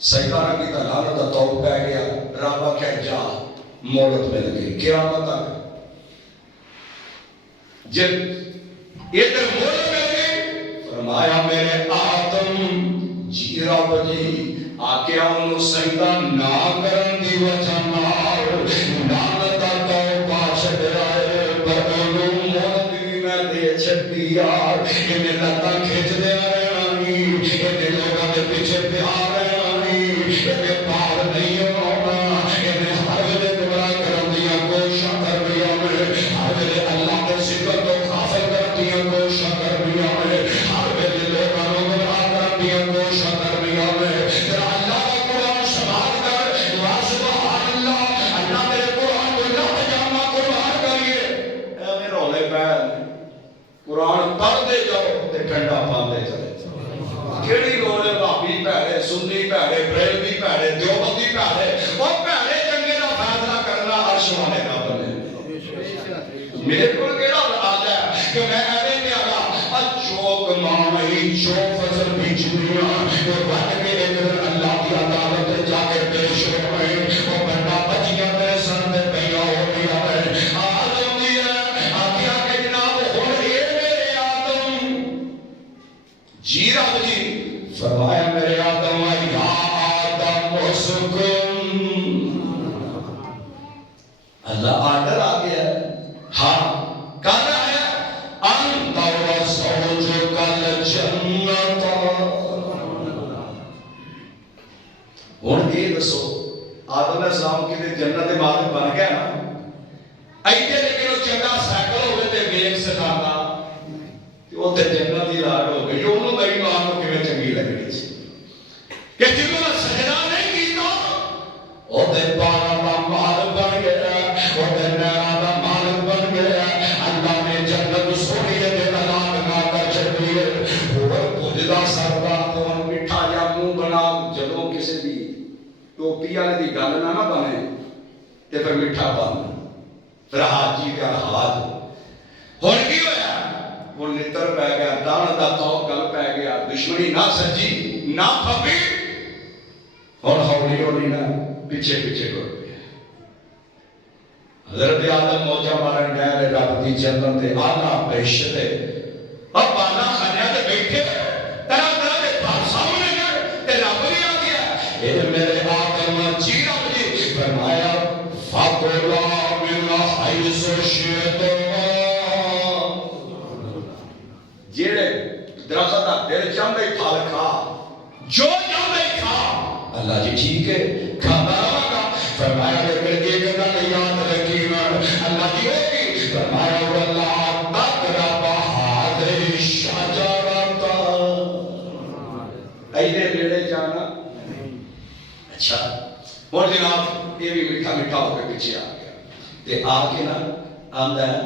سیدانہ کی تلالت توب پہ گیا، رابع کہہ جا مولت میں لگی قیامت تک جب ادھر مولت میں لگی۔ فرمایا میرے آدم جی رب جی آکے انہوں سجدہ نہ کرن دی وجہ نال لعنت توبہ چھڈ رہے، پر انہوں مولت بھی میں دے چھڈی یار، انہیں لتا کھچ دے رہے ہیں، انہیں لوگوں کے پیچھے پیار پار نہیں ہونا، انہیں ہر ویلے گمراہ کرن دیا کوشاں کر رہی میں، ہر ویلے اللہ کے ذکر تو غافل کر دیا کوشاں کر رہی میں، ہر ویلے لوگوں کو گمراہ کر دیا کوشاں کر رہی میں۔ تیرا اللہ کا قرآن سماعت کر، دعا سبحان اللہ، اللہ تیرے قرآن کو نہ جانا قربان کریے۔ اے میرے رولے پین قرآن پڑھ دے جاؤ تے ٹھنڈا پاندے چلے۔ کیڑی لوڑ ہے بھابی بھڑے، سنی بھڑے، بریلوی بھڑے، دیوبندی بھڑے، وہ بھڑے چنگے دا فیصلہ کرنا عرش والے کا بنے۔ میرے کو کیڑا آج ہے کہ میں ایویں میں آگا اچوک مائی چو فضل بیچ دنیا وہ بن کے ادھر اللہ کی عدالت جا کے پیش ہوئے، وہ بندہ بچیاں میرے سر میں پیا ہو گیا ہے، آج ہوتی ہے آگیا کہ جناب ہون اے میرے آدم جی رب جی فرمایا میرے آدم یا آدم اسکن، اللہ آرڈر آ گیا ہاں کر رہا ہے انت و زوجک الجنت۔ ہن یہ دسو آدم علیہ السلام کی جنت دے مالک بن گیا نا، ایتھے لیکن وہ چنگا سائیکل ہوے تے ویکھ سکھانا تے اوتھے جنت دی لاڈ ہو گئی، انہوں بے ایمان نوں کیویں چنگی لگنی سی کہ جنہوں نے سجدہ نہیں کیتا وہ دے باراں دا مالک بن گیا، وہ دے نہراں دا مالک بن گیا۔ اللہ نے جنت سونی دے اعلان نہ کر چھڈی اور بھجدا سردا تے میٹھا جا منہ بنا، جدوں کسی دی ٹوپی والے دی گل نہ بنے تے پھر میٹھا بن پھر حاجی کا حاج ہن کی ہویا، ہن نتر پہ گیا، دان دا توپ گل پہ گیا، دشمنی نہ سجی نہ پھپی، اور ہولی ہولی نہ پیچھے پیچھے ٹر پیا۔ حضرت آدم موجہ مارن گئے رب دی جنت دے آلہ بہشت دے، اب بالا خانیہ دے بیٹھے طرح طرح دے پاس سامنے گئے تے رب بھی آ گیا، اے میرے آدم جی رب جی فرمایا فَقُلَا مِنْ حَيْثُ شِئْتُمَا، جیڑے درخت دا دل چاہتا ہی پھل کھا، جو چاہتا ہی کھا۔ اللہ جی ٹھیک ہے کھانا رہا فرمایا لیکن ایک گل یاد رکھینا، اللہ جی ہوگی فرمایا وَلَا تَقْرَبَ هَٰذِهِ الشَّجَرَةَ، ایدے نیڑے جانا۔ اچھا اور جناب یہ بھی میٹھا میٹھا ہو کے پیچھے آ گیا تے آ کے نا آندا ہے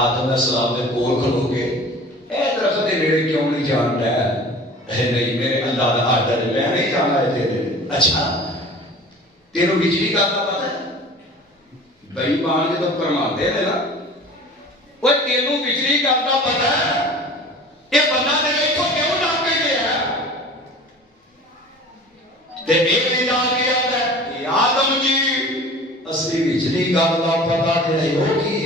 آدم علیہ السلام نے کول کھلو کے اے درخت دے نیڑے کیوں نہیں جان رہا ہے؟ نہیں میرے اللہ کا آرڈر ہے، میں نہیں جانا ہے تیرے۔ اچھا تینوں بجلی کا پتہ ہے؟ بے ایمان جدوں فرماندے نے نا وہ تینوں بجلی کا پتہ ہے یہ بندہ نے اتوں کیوں نہ کے گیا تے ایک بھی جان گیا بجلی گل کا پتا جائے وہ کی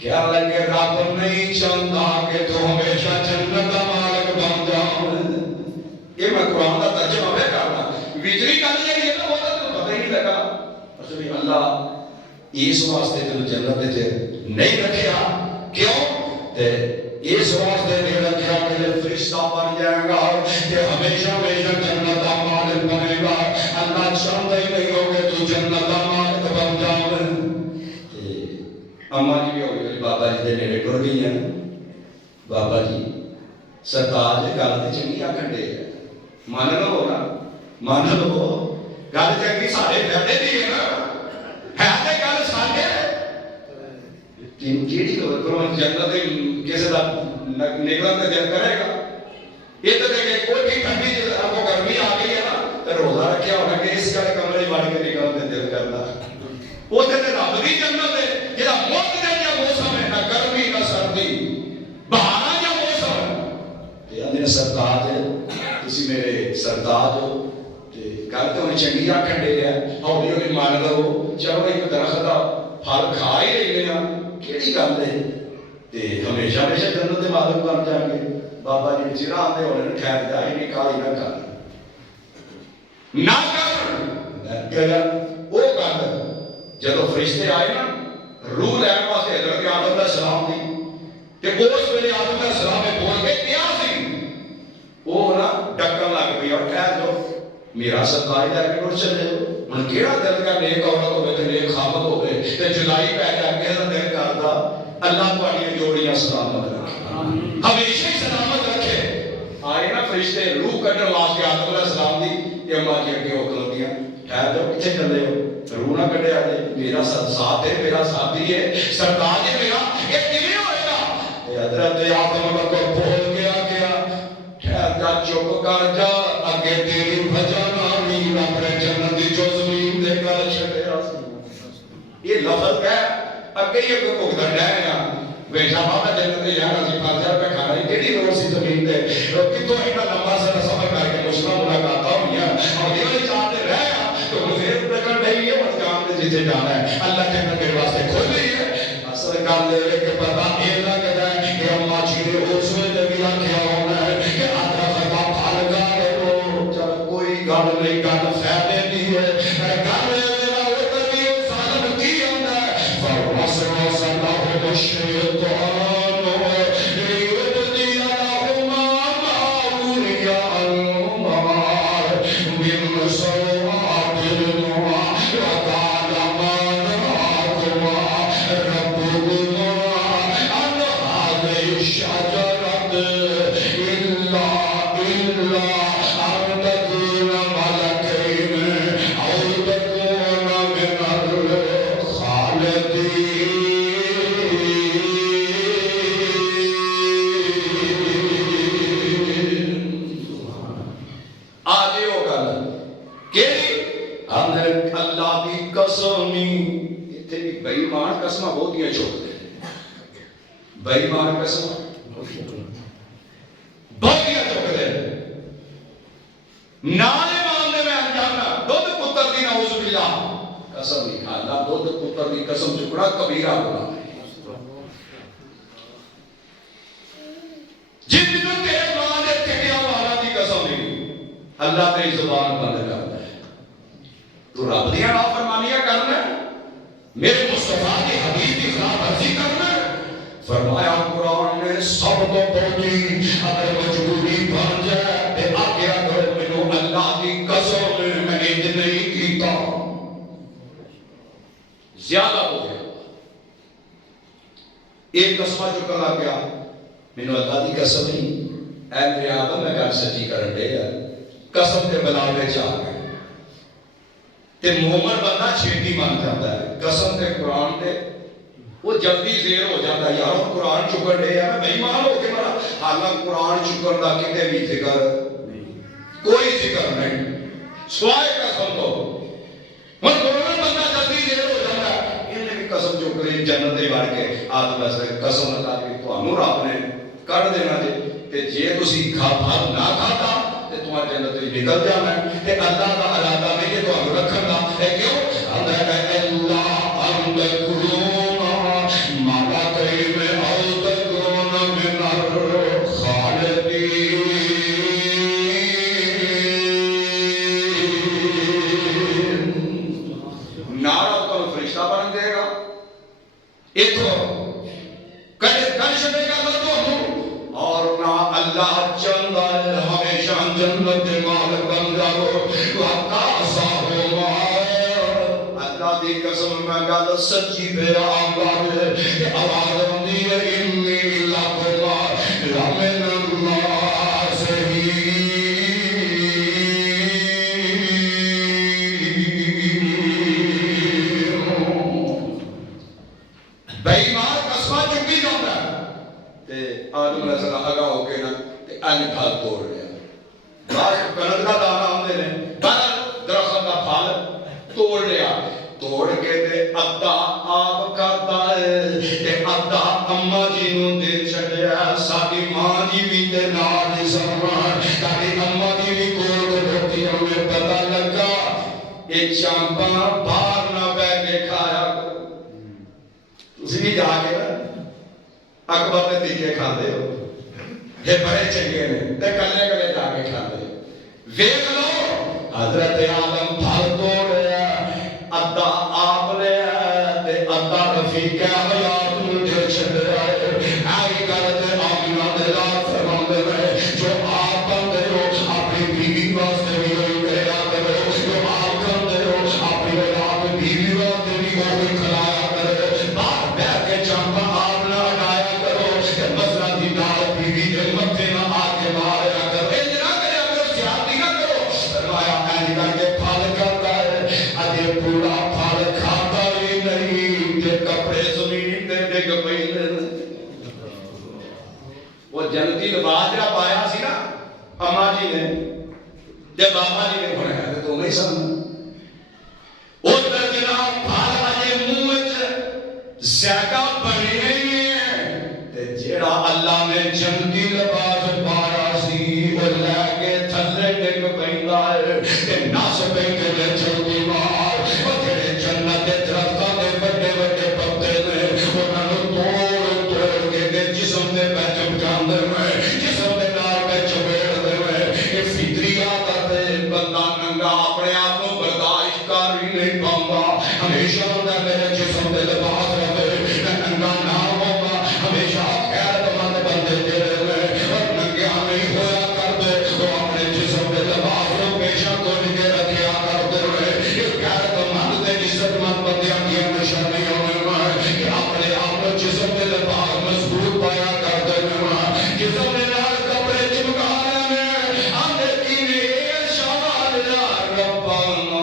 کیا لگے رب نہیں چاہتا کہ تو ہمیشہ جنت کا مالک بن جاؤ. یہ میں قرآن کا ترجمہ میں کرنا بجلی گل جی ہے نا وہ تو پتہ ہی نہیں لگا اصل اللہ اس واسطے تم جنت نہیں رکھیا کیوں اس واسطے نہیں رکھا کہ فرشتہ بن جائے گا کہ ہمیشہ ہمیشہ جنت کا مالک بنے گا. اللہ چاہتا ہی نہیں ہو کہ تو جنت کا مالک بن جاؤ. اما جی بھی ہو گئی بابا جی کے نیڑے ٹر گئی ہیں. بابا جی سرتاج گل تو چنگی آخر ڈے من لو نا من لو گل چنگی سارے فائدے دی ہے نا ہے تو گل سارے کیڑی کرو جنت کسی کا نکلن کا دل کرے گا. یہ تو دیکھے کوئی بھی ٹھنڈی آپ کو گرمی آ گئی ہے نا تو روزہ رکھا ہونا کہ اس کا کمرے بڑھ کے نکلن کا دل کرتا وہ تو رب کی جنت ہے جہاں موت کا موسم ہے نہ گرمی نہ سردی بہارا کا موسم ہے. سرتاج تسی میرے سرتاج ہو گل تو ہوں چنگی آخر ڈے ہے ہولی ہولی مان لو چلو ایک درخت کا پھل کھا ہی رہے ہیں کہڑی گل ہے ہمیشہ ہمیشہ جنت کے مالک بن جائیں گے. بابا جی جڑا آتے ہونے ٹھہر جا ہی نہیں کالی نہ کر وہ گل جب فرشتے آئے نا روح لین واسطے حضرت آدم علیہ السلام دی تے اس ویلے آدم علیہ السلام نے بول کے کیا سی وہ نا ڈکن لگ پئی اور ٹھہر جاؤ میرا سرکاری لے کے ٹر چلے ہن کیڑا دل کا نیک عورت ہوے تے نیک خامد ہوے تے جدائی پہ جا کے دا دل کردا اللہ تہاڈیاں جوڑیاں سلامت رکھے ہمیشہ ہی سلامت رکھے. آئے نا فرشتے روح کڈن واسطے آدم علیہ السلام دی تے اما جی اگے ہو کھلوتیاں ٹھہر جاؤ کتنے چلے ہو روح نہ کڈیا جے میرا ساتھ ہے میرا ساتھی ہے سرتاج ہے میرا یہ کیویں ہوئے گا. حضرت آدم کو بول گیا ٹھہر جا چپ کر جا اگے تیری وجہ نال نہیں رب نے جنت دی جو زمین دے گل چھڈیا سی. یہ لفظ ہے اگے یہ کو بھگتن ہے نا بیٹا بابا جنت دے یار اسی 5000 روپے کھانا ہے کیڑی لوڑ سی زمین تے کتوں اینا لمبا سفر کر کے مسلم ملاقاتاں ہوئیاں اور یہ والی چاہتے رہ تو پھر تکن نہیں ہے بس کام تے جتے جانا ہے اللہ کے نبی واسطے کھول رہی ہے. اصل گل دے کہ پتہ یہ لگدا ہے کہ اما جی نے اس ویلے بھی آکھیا ہونا ہے کہ آدھا خطا پھل گا لو چل کوئی گل نہیں گل فائدے دی ہے گل میرا وہ کبھی ظالم کی ہوندا ہے فوسوس اللہ الشیطان بےمان قسم بہت چکتے نال ایمان دے میں جانا دودھ پتر دی نعوذ باللہ قسم نہیں کھانا دودھ پتر دی قسم چکنا کبیرہ گناہ ہے. جن دنوں تیرے ماں دے ٹھکیا والا دی قسم نہیں اللہ تیری زبان بند کرتا ہے تو رب دیاں نافرمانیاں کرنا میرے مصطفیٰ کی حبیب کی خلاف ورزی کرنا. فرمایا قرآن نے سب کو پہنچی اگر مجبوری بن جائے تے آگیا کرو منو اللہ کی قسم میں نے نہیں کیتا زیادہ ہو گیا ایک قسمہ جو کلا گیا منو اللہ کی قسم نہیں اے میرے آدم میں گل سچی کرن دے قسم تے بلاوے چاہ گئے تے مومن بندہ چھیٹی مان جاتا ہے قسم تے قرآن تے وہ جلدی زیر ہو جاتا ہے یار قرآن چکر دے یا میں ایمان ہو کے مرا حالانکہ قرآن چکر دا کتے بھی ذکر کوئی ذکر نہیں سوائے قسم کو من قرآن بندہ جلدی زیر ہو جاتا ہے انہیں بھی قسم چکر جنت دے بار کے آدم ایسا قسم لگا کے تو ہمیں رب نے کر دینا دے کہ جے تسی کھا پھل نہ کھاتا تے تمہاں جنت دے نکل جانا ہے تے اللہ کا ارادہ نہیں ہے تو ہم رکھن دا ہے کیوں اللہ دی قسم میں گل سچی بیان کر کہ آواز آندی ہے انی لکما لمن الناصحین بے ایمان قسمہ چکی جاتا ہے تے آدم علیہ السلام اگا ہو کے نا تے ان پھل توڑ لیا بعض کنک کا دانا ہوندے نے بہر درخت کا پھل توڑ لیا توڑ کے تے ادھا آپ کرتا ہے تے ادھا اما جی نو دے چھڈیا ساڈی ماں جی بھی تے نال سمان ساڈی اما جی بھی کول بیٹھی ہمیں پتہ لگا اے چامپاں باہر نہ بیٹھ کے کھایا تسی بھی جا کے اکبر نے تیکے کھاندے ہو یہ بڑے چنگے نے تے کلے کلے جا کے کھاندے ویکھ لو حضرت آدم پھل توڑیا ادھا آپ لیا تے ادھا رفیق حیات نو دے چھڈیا آئی کرتے آمینہ دے رات فرماندے رہے جو آپ بندے ہو اپنی بیوی واسطے بھی ہوئی کریا کرو جو آپ بندے ہو اپنی اولاد بیوی واسطے بھی ہوئی کھلایا کرو باہر بیٹھ کے چمپا آپ نہ ہٹایا کرو کہ مسئلہ دی دال بیوی دے متھے نہ آ کے ماریا کرو اے نہ کریا کرو زیادتی نہ کرو فرمایا این کر کے پھل کرتا ہے ادھے پورا پھل کھاتا ہی نہیں کہ کپڑے زمین تے ڈگ پئی وہ جنتی لباس جڑا پایا سی نا اما جی نے تے بابا جی نے بنایا تے تو نہیں سمجھ اس دا جناب پھل اجے منہ وچ ذائقہ بنے نہیں ہے تے جڑا اللہ نے جنتی لباس پایا سی وہ لے کے تھلے ڈگ پیندا ہے تے نس پیندے نے جلدی مار وہ جڑے جنت دے درختاں دے بڑے بڑے پتے نے انہاں نوں توڑ توڑ کے تے جسم دے وچ چمکاندے میں جسم دے نال وچ چپیڑدے میں یہ فطری عادت ہے بندہ ننگا اپنے آپ کو برداشت کر ہی نہیں پاوندا ہمیشہ ہوندا میرے جسم دے لباس رہے میں ننگا نہ ہوگا ہمیشہ خیرت مند بندے جڑے نے اور ننگا نہیں ہویا کرتے وہ اپنے جسم دے لباس کو پیشہ کھول کے رکھیا کرتے ہوئے یہ خیرت مند تے عزت مند بندیاں کی نشانی ہونے میں کہ اپنے آپ کو جسم دے لباس مضبوط پایا کرتے ہوئے جسم دے نال کپڑے چمکانے میں آندے کی نے شمال یا ربنا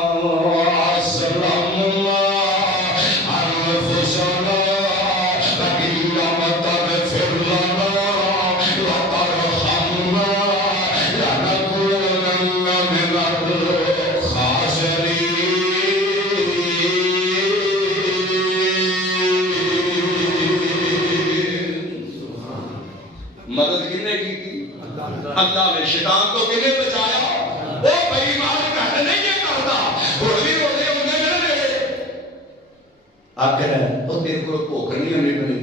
سلام انفسنا فإن تغفر لنا وترحمنا لنكونن من الخاسرین مدد کنے کی اللہ نے شیطان کو کنے بچایا وہ بے ایمان گھٹ نہیں یہ کرتا اور بھی روزے ہونے میں نے آخر ہے وہ تیرے کو بھوک نہیں ہونی بنی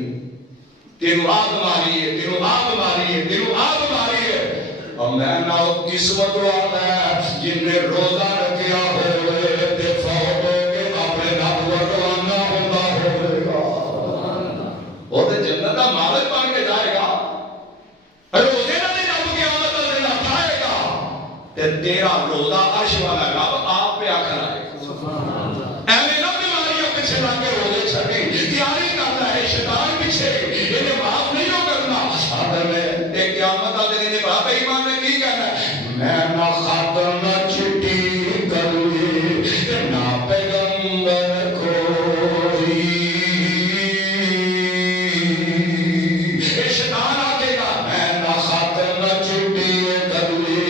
تیرو آپ ماری ہے تیرو آپ ماری ہے تیرو آپ ماری ہے اور میں نہ قسمت والا ہے جن نے روزہ رکھیا ہوئے تے فوت ہو کے اپنے رب ورگوانا ہوتا ہوئے گا وہ تے جنت کا مالک بن کے جائے گا روزے نہ نہیں رب قیامت کا دن اٹھائے گا تے تیرا روزہ عرش والا رب آپ پہ آخر آئے گا ایویں نہ بیماریاں پیچھے لگ کے روزے چھٹی تیاری کرتا ہے شیطان پیچھے انہیں معاف نہیں ہو کرنا آدم نے تے قیامت کا دن انہیں بڑا بے ایمان نے کی کہنا ہے میں نہ خاتم نہ چٹی کروی نہ پیغمبر کوئی یہ شیطان آگے گا میں نہ خاتم نہ چٹی کروی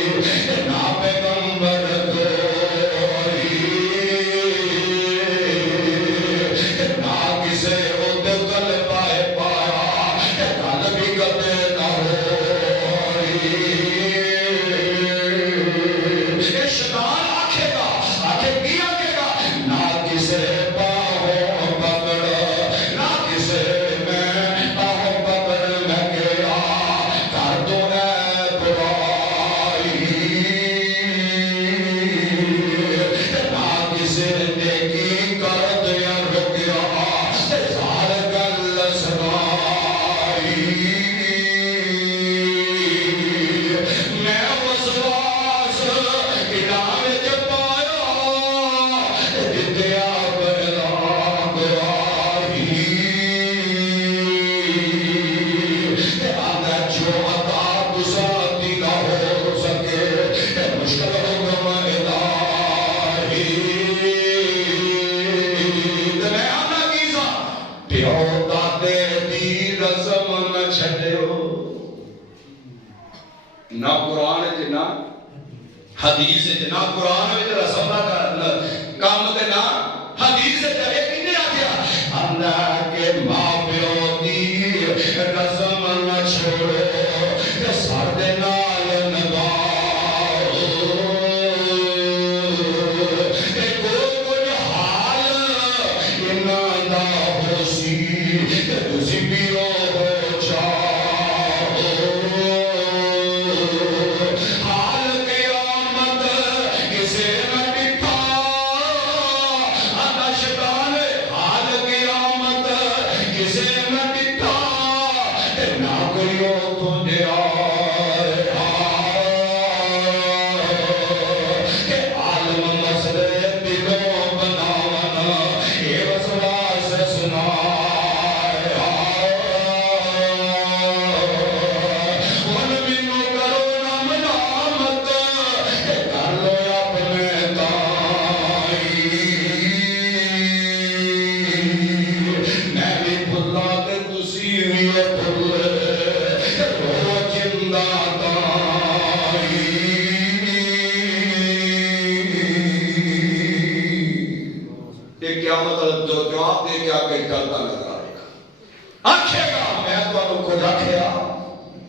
نہ پیغمبر کوئی نہ کسے خود کل پائے پایا کل بھی کدے نہ ہوئی یہ شیطان آکھے گا آکھے کی آکھے گا نہ کسے باہوں پکڑ نہ کسے میں باہوں پکڑ میں گیا کر دو اے برائی نہ کسے نیکی کر دیا رکیا سار گل سنائی میں وسواس الہام وچ پایا دتیا بلا نہ قرآن ہے نہ حدیث ہے، نہ قرآن ہے رسم کا کام ہے نہ حدیث ہے۔ ایک انہیں آ گیا اللہ کے ماں پیو دی رسم نہ چھوڑو کہ سر دے نال نباؤ، کہ کوئی حال انہاں دا ہو سی کہ تسی پیرو ہو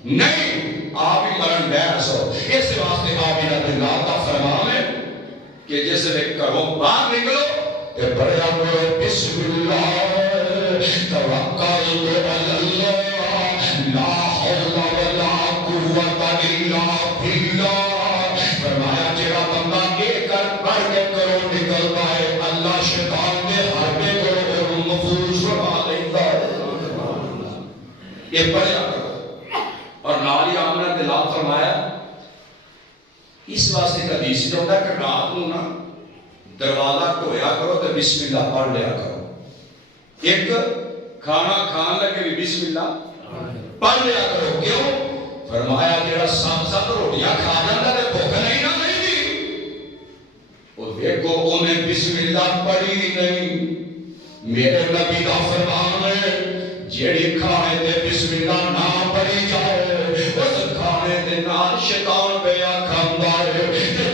نہیں آپ ہی مرن بحث ہو۔ اس واسطے آپ ہی رب اللہ کا فرمان ہے کہ جس نے کرو باہر نکلو کہ بڑا ہوئے بسم اللہ توکل علی اللہ لا حول ولا قوت الا باللہ۔ فرمایا جڑا بندہ یہ کر پڑھ کے کرو نکلتا ہے اللہ شیطان دے حربے کرو اور محفوظ فرما لیتا ہے۔ یہ پڑھا کرو اور نالی آمنہ دلال فرمایا اس واسطے کا حدیث جو ہوتا ہے کہ رات کو نا دروازہ ٹھویا کرو تو بسم اللہ پڑھ لیا کرو۔ ایک کھانا کھان لگے بھی بسم اللہ پڑھ لیا کرو۔ کیوں؟ فرمایا جڑا سب روٹیاں کھا جاتا ہے بھوک نہیں نہ نہیں وہ دیکھو انہیں بسم اللہ پڑھی نہیں۔ میرے نبی کا فرمان ہے جیڑی کھانے دے بسم اللہ نہ پڑھی جائے اس کھانے دے نال شیطان پہ آکھاندا ہے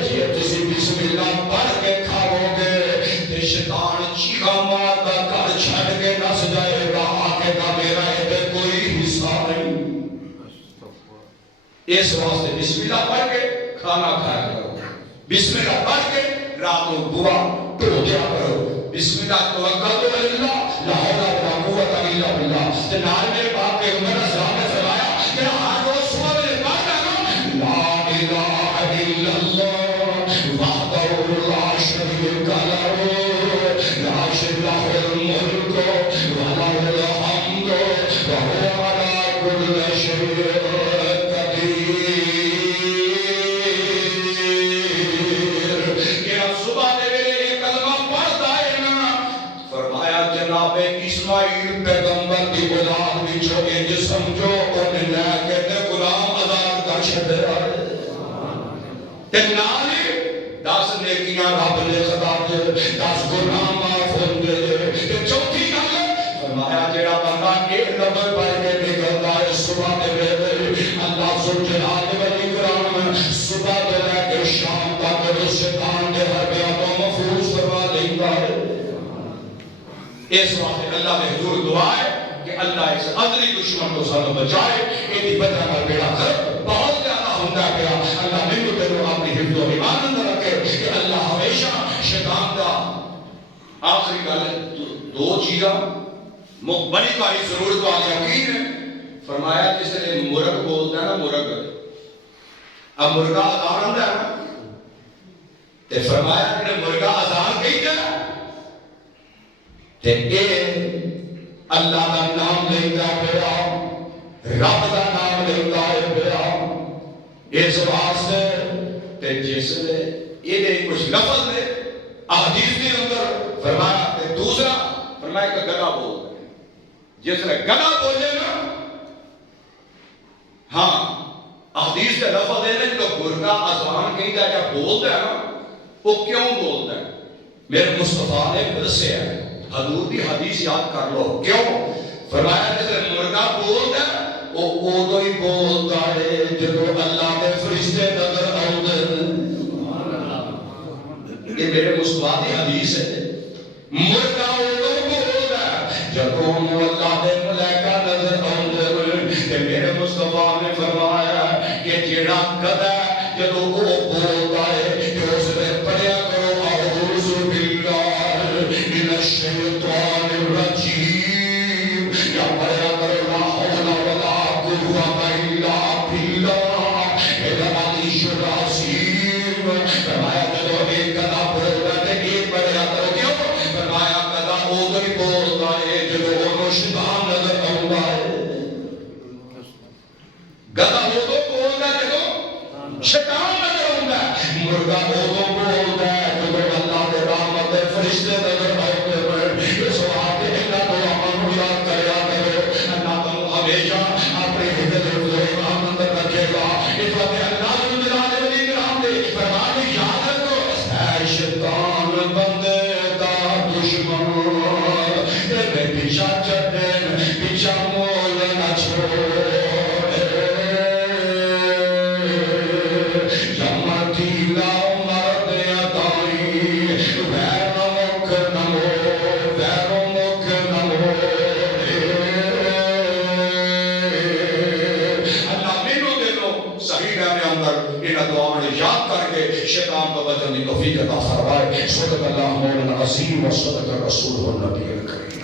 جے تسی بسم اللہ پڑھ کے کھاؤ گے تے شیطان چیخا ماردا گھر چھڈ کے نس جائے گا آکے گا میرا تے کوئی حصہ نہیں۔ اس واسطے بسم اللہ پڑھ کے کھانا کھایا کرو، بسم اللہ پڑھ کے رات کو دعا ٹو دیا کرو۔ بسم اللہ توکل علی اللہ لا حول ولا قوت الا باللہ۔ نال میرے باپ کے عمر اسلام نے فرمایا کہ ہر روز صبح میں پڑھنا لا الہ الا اللہ وحدہ لا شریک لہ لا شریک الملک وله الحمد وهو على كل شيء اسماعیل پیغمبر کی اولاد وچوں انج سمجھو انہیں لے کے تے غلام آزاد کر چھڈیا تے نال 10 نیکیاں رب نے خدا دے 10 گناہ معاف ہوندے تے چوتھی گل فرمایا جڑا بندہ ایک نمبر پڑھ کے نکلدا ہے صبح دے ویلے اللہ ذوالجلال ولی کرام صبح تو لے کے شام تک شیطان دے حربے تو محفوظ فرما لیندا ہے۔ اس واسطے اللہ میں حضور دعا ہے کہ اللہ اس ادری دشمن کو سانو بچائے۔ ایدی وجہ نال بیڑا کر بہت زیادہ ہوندا پیا۔ اللہ مینوں تے اپنی حفظ و ایمان اندر رکھے کہ اللہ ہمیشہ شیطان دا آخری گل دو چیزاں بڑی باری ضرورت والی یقین ہے۔ فرمایا جس نے مرغ بولتا ہے نا مرغ اب مرغا اذان ہوندا ہے نا تے فرمایا کہ مرغا اذان کہتا ہے تے اے اللہ دا نام لیندا پیا رب دا نام لیندا پیا۔ اس واسطے تے جس نے یہ کچھ لفظ نے احادیث کے اندر فرمایا تے دوسرا فرمایا کہ گلا بول جس نے گلا بولے نا ہاں احادیث کے لفظ ہے نا جو مرغا اذان کہتا ہے یا بولتا ہے نا وہ کیوں بولتا ہے؟ میرے مصطفیٰ نے دسیا ہے حضور کی حدیث یاد کر لو کیوں فرمایا جس نے مرغا بولتا ہے وہ ادو ہی بولتا ہے جب اللہ کے فرشتے نظر آؤندے یہ میرے مصطفیٰ کی حدیث ہے مردہ ادو بولتا ہے جب اللہ کے ملائکہ نظر آؤندے کہ میرے مصطفیٰ نے فرمایا کہ جیڑا گدا جب وہ بولتا ہے کہ اس نے پڑھیا کرو اعوذ باللہ من الشیطان الرجیم یا پڑھیا کرو لا حول ولا قوت الا باللہ العلی العظیم فرمایا جب ایک گدا بولتا ہے ایک پڑھیا کرو کیوں فرمایا گدا ادو ہی بولتا ہے جب وہ شیطان نظر آؤندا ہے گدا ادو بولتا ہے جب شیطان نظر آؤندا ہے مردہ ادو بولتا ہے جب اللہ کے رحمت دے فرشتے نظر آؤندے ہیں اس واسطے اللہ کو امن یاد کریا کرو اللہ تم ہمیشہ اپنے حفظ و ایمان اندر رکھے گا اس واسطے اللہ جل جلالہ ولی کرام دے فرمان یاد رکھو اے شیطان بندے دا دشمن تے پیچھا چڑھن پیچھا مول نہ چھوڑ شیطان کو بچنے کی توفیق عطا فرمائے صدق اللہ مولانا عظیم و صدق رسول النبی الکریم